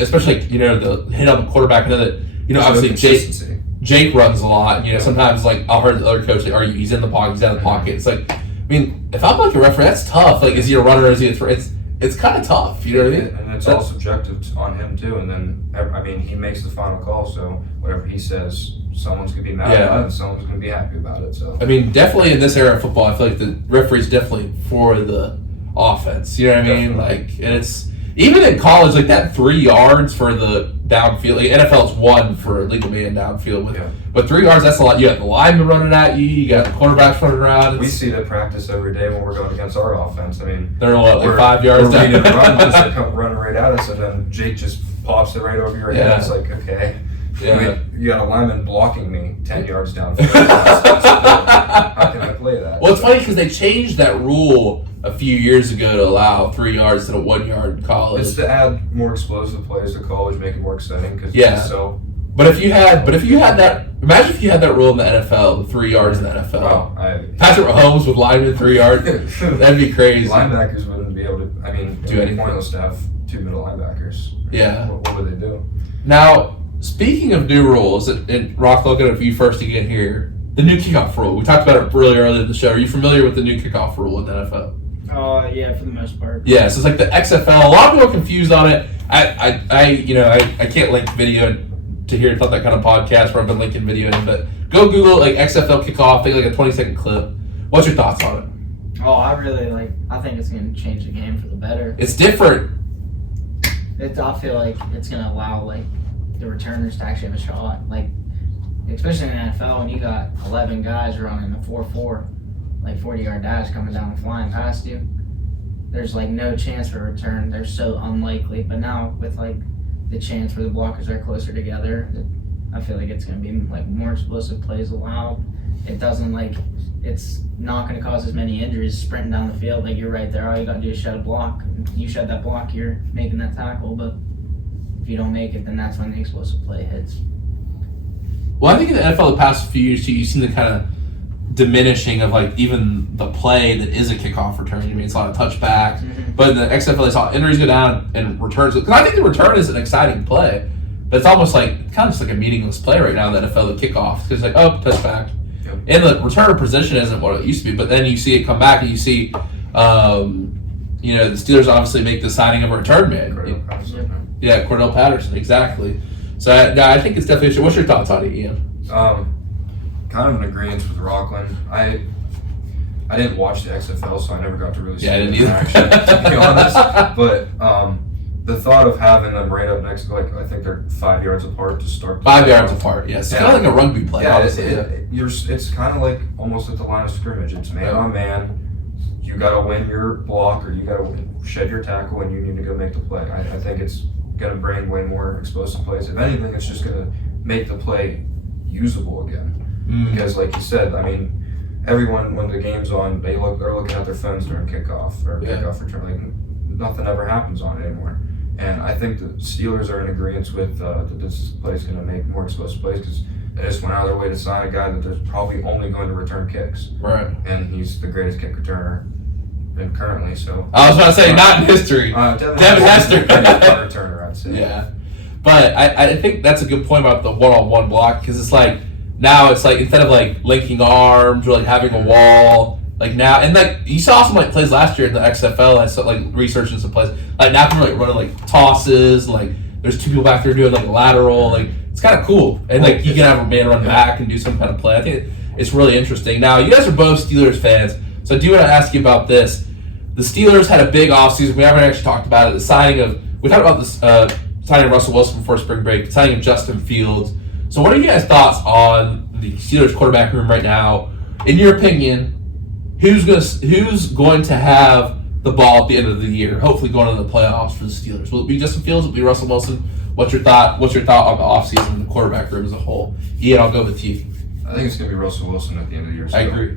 especially like, the hit on the quarterback. I know that obviously Jake runs a lot. Sometimes like I'll hear the other coach say, he's in the pocket, he's out of the pocket. It's like, I mean, if I'm like a referee, that's tough. Like, is he a runner or is he a thrower? It's kind of tough, you know what I mean? And it's all subjective on him too. And then, he makes the final call, so whatever he says, someone's going to be mad about it and someone's going to be happy about it. So, I mean, definitely in this era of football, I feel like the referee's definitely for the offense. You know what I mean? Like, and it's even in college, like that 3 yards for the downfield. Like, NFL's 1 for legal man downfield, but 3 yards, that's a lot. You got the linemen running at you. You got the quarterbacks running around. We see that practice every day when we're going against our offense. I mean, they're like 5 yards down. We're ready to run, just they come running right at us, and then Jake just pops it right over your head. It's like, okay. Yeah. I mean, you got a lineman blocking me 10 yards down. How can I play that? Well, it's funny because they changed that rule a few years ago to allow 3 yards to a 1 yard in college. It's to add more explosive plays to college, make it more exciting. Cause But if you had that, imagine if you had that rule in the NFL, the 3 yards in the NFL. Wow, Patrick Mahomes with lineman 3 yards, that'd be crazy. Linebackers wouldn't be able to. I mean, do anything. Pointless to have 2 middle linebackers. Yeah. What would they do? Now, speaking of new rules, and Rock, looking at you first to get here, the new kickoff rule. We talked about it really early in the show. Are you familiar with the new kickoff rule in the NFL? Yeah, for the most part. Yeah, so it's like the XFL. A lot of people are confused on it. I can't link video to hear. It's not that kind of podcast where I've been linking video in, but go Google like XFL kickoff. Take like a 20-second clip. What's your thoughts on it? I think it's going to change the game for the better. It's different. I feel like it's going to allow like the returners to actually have a shot. Like, especially in the NFL when you got 11 guys running a 4-4, like 40-yard dash coming down and flying past you. There's like no chance for a return. They're so unlikely. But now with like the chance where the blockers are closer together, I feel like it's going to be like more explosive plays allowed. It doesn't like, it's not going to cause as many injuries sprinting down the field. Like you're right there. All you got to do is shed a block. You shed that block, you're making that tackle. But if you don't make it, then that's when the explosive play hits. Well, I think in the NFL the past few years too, you've seen the kind of diminishing of like even the play that is a kickoff return. I mean, it's a lot of touchbacks, but in the XFL they saw injuries go down and returns. Because I think the return is an exciting play, but it's almost like kind of just like a meaningless play right now in the NFL. The kickoff because like touchback, and the return position isn't what it used to be. But then you see it come back and you see, the Steelers obviously make the signing of a return man. Cordell Patterson, exactly. So I think it's definitely. What's your thoughts on it, Ian? Kind of in agreement with Roclen. I didn't watch the XFL, so I never got to really see the action, to be honest. But the thought of having them right up next to, like, I think they're 5 yards apart to start. 5 yards apart, yes. It's kind of like a rugby play, honestly. It's kind of like almost at the line of scrimmage. It's man on man. You got to win your block or you got to shed your tackle and you need to go make the play. I think it's going to bring way more explosive plays. If anything, it's just going to make the play usable again. Because, like you said, I mean, everyone when the game's on, they're looking at their phones during kickoff or kickoff return. Like nothing ever happens on it anymore. And I think the Steelers are in agreement with that this play is going to make more explosive plays because they just went out of their way to sign a guy that they're probably only going to return kicks. Right. And he's the greatest kick returner and currently. So I was about to say not in history. Devin Hester. Returner, I'd say. Yeah. But I think that's a good point about the one-on-one block because it's like. Now it's like instead of like linking arms or like having a wall, like now and like you saw some like plays last year in the XFL. I saw like researching some plays. Like now people are like running like tosses, like there's two people back there doing like a lateral, like it's kind of cool. And like you can have a man run back and do some kind of play. I think it's really interesting. Now you guys are both Steelers fans, so I do want to ask you about this. The Steelers had a big offseason. We haven't actually talked about it. The signing of we talked about this signing of Russell Wilson before spring break, signing of Justin Fields. So what are you guys' thoughts on the Steelers quarterback room right now? In your opinion, who's going to have the ball at the end of the year? Hopefully going into the playoffs for the Steelers. Will it be Justin Fields? Will it be Russell Wilson? What's your thought on the offseason and the quarterback room as a whole? Ian, I'll go with you. I think it's going to be Russell Wilson at the end of the year. I agree.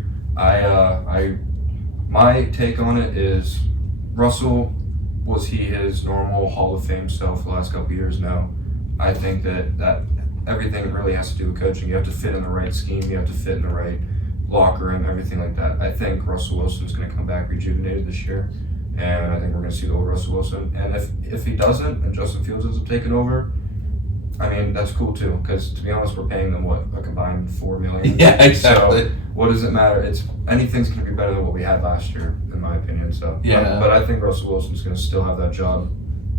My take on it is Russell, was he his normal Hall of Fame self the last couple of years? No. I think that everything really has to do with coaching. You have to fit in the right scheme. You have to fit in the right locker room, everything like that. I think Russell Wilson's going to come back rejuvenated this year, and I think we're going to see the old Russell Wilson. And if he doesn't and Justin Fields isn't taken over, I mean, that's cool too, because to be honest, we're paying them, a combined $4 million? Yeah, exactly. So what does it matter? Anything's going to be better than what we had last year, in my opinion. So yeah. But I think Russell Wilson's going to still have that job.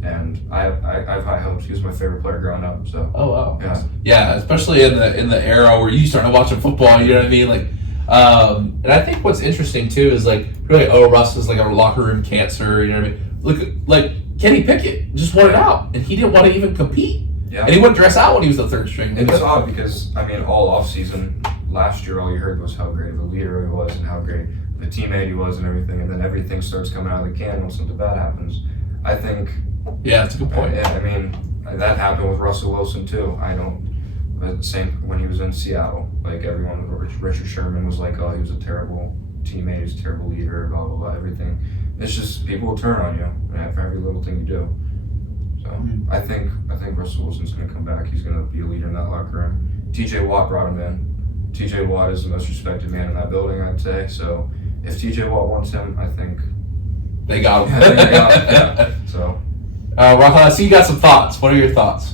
And I have high hopes. He was my favorite player growing up. So. Oh wow. Yeah, especially in the era where you started watching football. You know what I mean? Like, and I think what's interesting too is like really, Russ is like a locker room cancer. You know what I mean? Look, like Kenny Pickett just wanted out, and he didn't want to even compete. Yeah. And he wouldn't dress out when he was the third string. And it's odd because I mean, all off season last year, all you heard was how great of a leader he was and how great of a teammate he was and everything. And then everything starts coming out of the can when something bad happens. I think. Yeah, that's a good point. I mean, that happened with Russell Wilson too. The same when he was in Seattle. Like everyone, Richard Sherman was like, oh, he was a terrible teammate, he's a terrible leader, blah, blah, blah, everything. It's just people will turn on you for every little thing you do. So I think Russell Wilson's going to come back. He's going to be a leader in that locker room. TJ Watt brought him in. TJ Watt is the most respected man in that building, I'd say. So if TJ Watt wants him, I think they got him. Yeah. So. Roclen, I see you got some thoughts. What are your thoughts?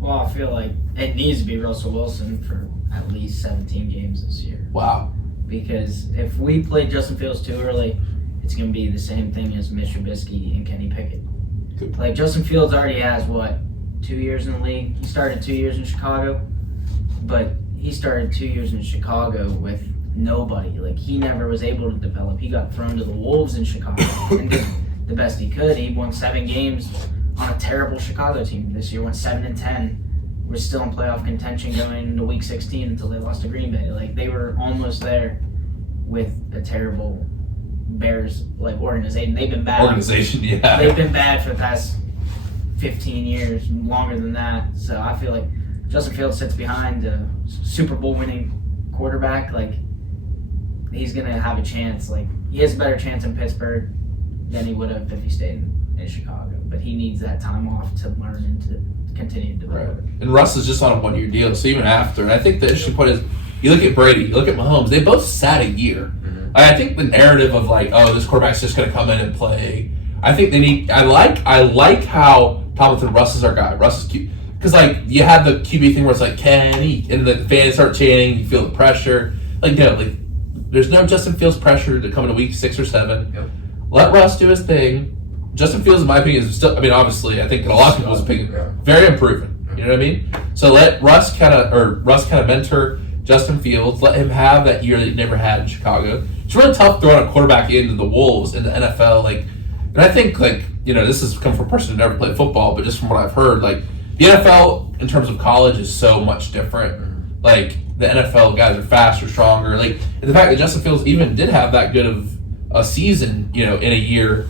Well, I feel like it needs to be Russell Wilson for at least 17 games this year. Wow. Because if we play Justin Fields too early, it's going to be the same thing as Mitch Trubisky and Kenny Pickett. Good. Like Justin Fields already has, 2 years in the league? He started 2 years in Chicago, but he started 2 years in Chicago with nobody. Like he never was able to develop. He got thrown to the Wolves in Chicago and did the best he could. He won 7 games on a terrible Chicago team. This year went 7-10 were still in playoff contention going into Week 16 until they lost to Green Bay. Like, they were almost there with a terrible Bears organization. They've been bad. They've been bad for the past 15 years, longer than that. So I feel like Justin Fields sits behind a Super Bowl winning quarterback. Like, he's gonna have a chance. Like, he has a better chance in Pittsburgh than he would have if he stayed in Chicago. But he needs that time off to learn and to continue to develop. Right. And Russ is just on a 1-year deal, so even after. And I think the interesting point is, you look at Brady, you look at Mahomes, they both sat a year. Mm-hmm. I think the narrative of like, oh, this quarterback's just going to come in and play. I think they need. I like how Tomlinson. Russ is our guy. Russ is cute because like you have the QB thing where it's like Kenny, and the fans start chanting. You feel the pressure. Like no, like there's no Justin Fields pressure to come into week 6 or 7. Yep. Let Russ do his thing. Justin Fields, in my opinion, is still. I mean, obviously, I think in a lot of people's opinion, very improving. You know what I mean? So let Russ kind of mentor Justin Fields. Let him have that year that he never had in Chicago. It's really tough throwing a quarterback into the wolves in the NFL. Like, and I think like this has come from a person who never played football, but just from what I've heard, like the NFL in terms of college is so much different. Like the NFL guys are faster, stronger. Like and the fact that Justin Fields even did have that good of a season, in a year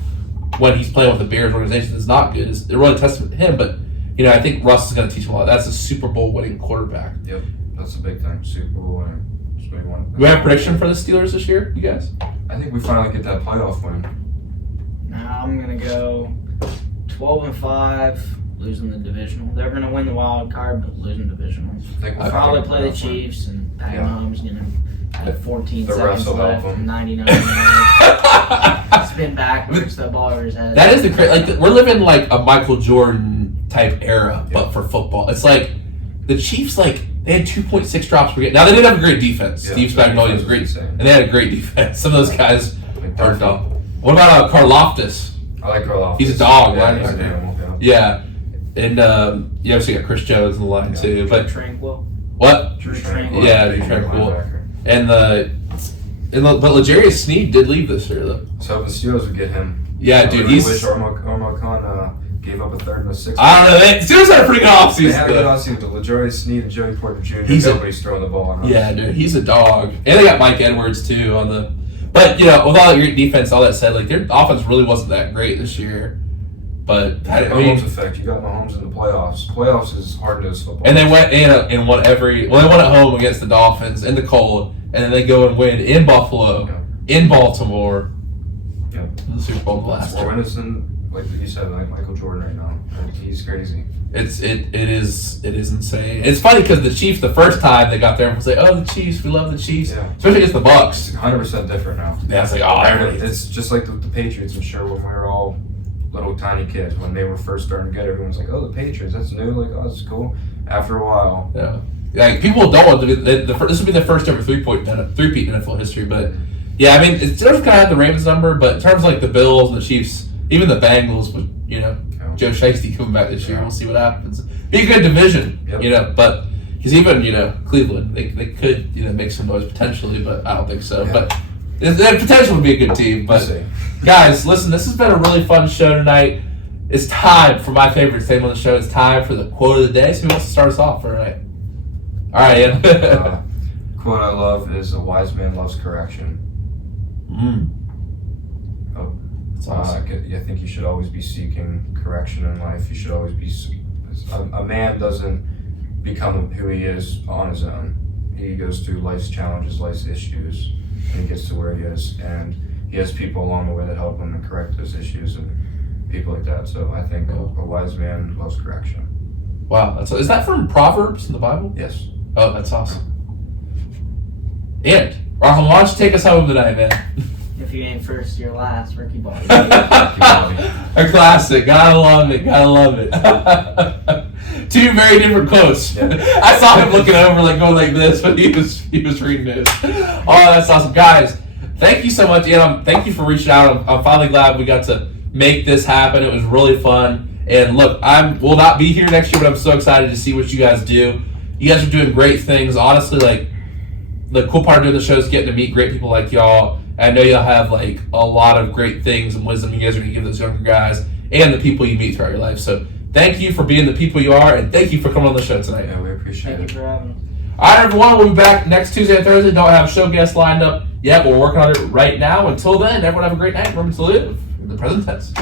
when he's playing with the Bears organization is not good. It's really a testament to him, but I think Russ is going to teach him a lot. That's a Super Bowl winning quarterback. Yep, that's a big thing. Super Bowl winning. Do we have a prediction for the Steelers this year, you guys? I think we finally get that playoff win. I'm going to go 12-5, losing the divisional. They're going to win the wild card, but losing divisional. I'll probably play the Chiefs, and Pat Mahomes going to have 14 seconds left and 99 minutes. Spin backwards, the ball over his head. That is the crazy. Like we're living like a Michael Jordan type era, but for football. It's like the Chiefs, like they had 2.6 drops per game. Now they did have a great defense. Steve Spagnuolo was great, and they had a great defense. Some of those guys are dumb. What about Karlaftis? I like Karlaftis. He's a dog, yeah, right? He's an animal, yeah. And you obviously got Chris Jones in the line too. But Tranquil. What? Drew Tranquil. Yeah, Drew Tranquil. But L'Jarius Sneed did leave this year though. So the Steelers would get him. Yeah, dude. I wish Omar Khan gave up a 3rd and a 6th. I don't know. The Steelers had a pretty good offseason. They had a good offseason, but L'Jarius Sneed and Joey Porter Jr. Nobody's throwing the ball on him. Yeah, dude. He's a dog. And they got Mike Edwards too on the. But with all that great defense, all that said, like their offense really wasn't that great this year. But Mahomes effect. You got Mahomes in the playoffs. Playoffs is hard-nosed football. And they went and won they won at home against the Dolphins in the cold, and then they go and win in Buffalo, in Baltimore, in the Super Bowl blast. More winners than, like you said, like Michael Jordan right now. He's crazy. It is insane. It's funny because the Chiefs, the first time they got there, and was like, "Oh, the Chiefs, we love the Chiefs," especially against the Bucks. It's 100% different now. Yeah, it's like it's just like the Patriots. I'm sure when we were all little tiny kids, when they were first starting to get, everyone's like, "Oh, the Patriots, that's new." Like, "Oh, that's cool." After a while, like people don't want to be this would be the first ever three-peat in NFL history, but yeah, I mean, it's kind of had the Ravens number, but in terms of like the Bills and the Chiefs, even the Bengals with Joe Shiesty coming back this year, we'll see what happens. Be a good division, but because even Cleveland, they could make some noise potentially, but I don't think so. Yeah. But the potential would be a good team. But guys, listen, this has been a really fun show tonight. It's time for my favorite thing on the show. It's time for the quote of the day. So who wants to start us off for tonight? All right, Ian. Quote I love is, "A wise man loves correction." That's awesome. I think you should always be seeking correction in life. You should always be. A man doesn't become who he is on his own. He goes through life's challenges, life's issues, and he gets to where he is. And he has people along the way that help him and correct those issues and people like that. So I think a wise man loves correction. Wow, is that from Proverbs in the Bible? Yes. Oh, that's awesome. And Roclen, why don't you take us home tonight, man? If you ain't first, you're last, Ricky Bobby. A classic. Gotta love it. Two very different quotes. Yeah. I saw him looking over, like going like this, but he was reading it. Oh, that's awesome, guys. Thank you so much, Ian. Thank you for reaching out. I'm finally glad we got to make this happen. It was really fun. And look, will not be here next year, but I'm so excited to see what you guys do. You guys are doing great things. Honestly, like the cool part of doing the show is getting to meet great people like y'all. I know y'all have a lot of great things and wisdom you guys are going to give those younger guys and the people you meet throughout your life. So Thank you for being the people you are, and thank you for coming on the show tonight. Yeah, we appreciate Thank it. you for having me. All right, everyone. We'll be back next Tuesday and Thursday. Don't have show guests lined up yet. We're working on it right now. Until then, everyone have a great night. Remember to live in the present tense.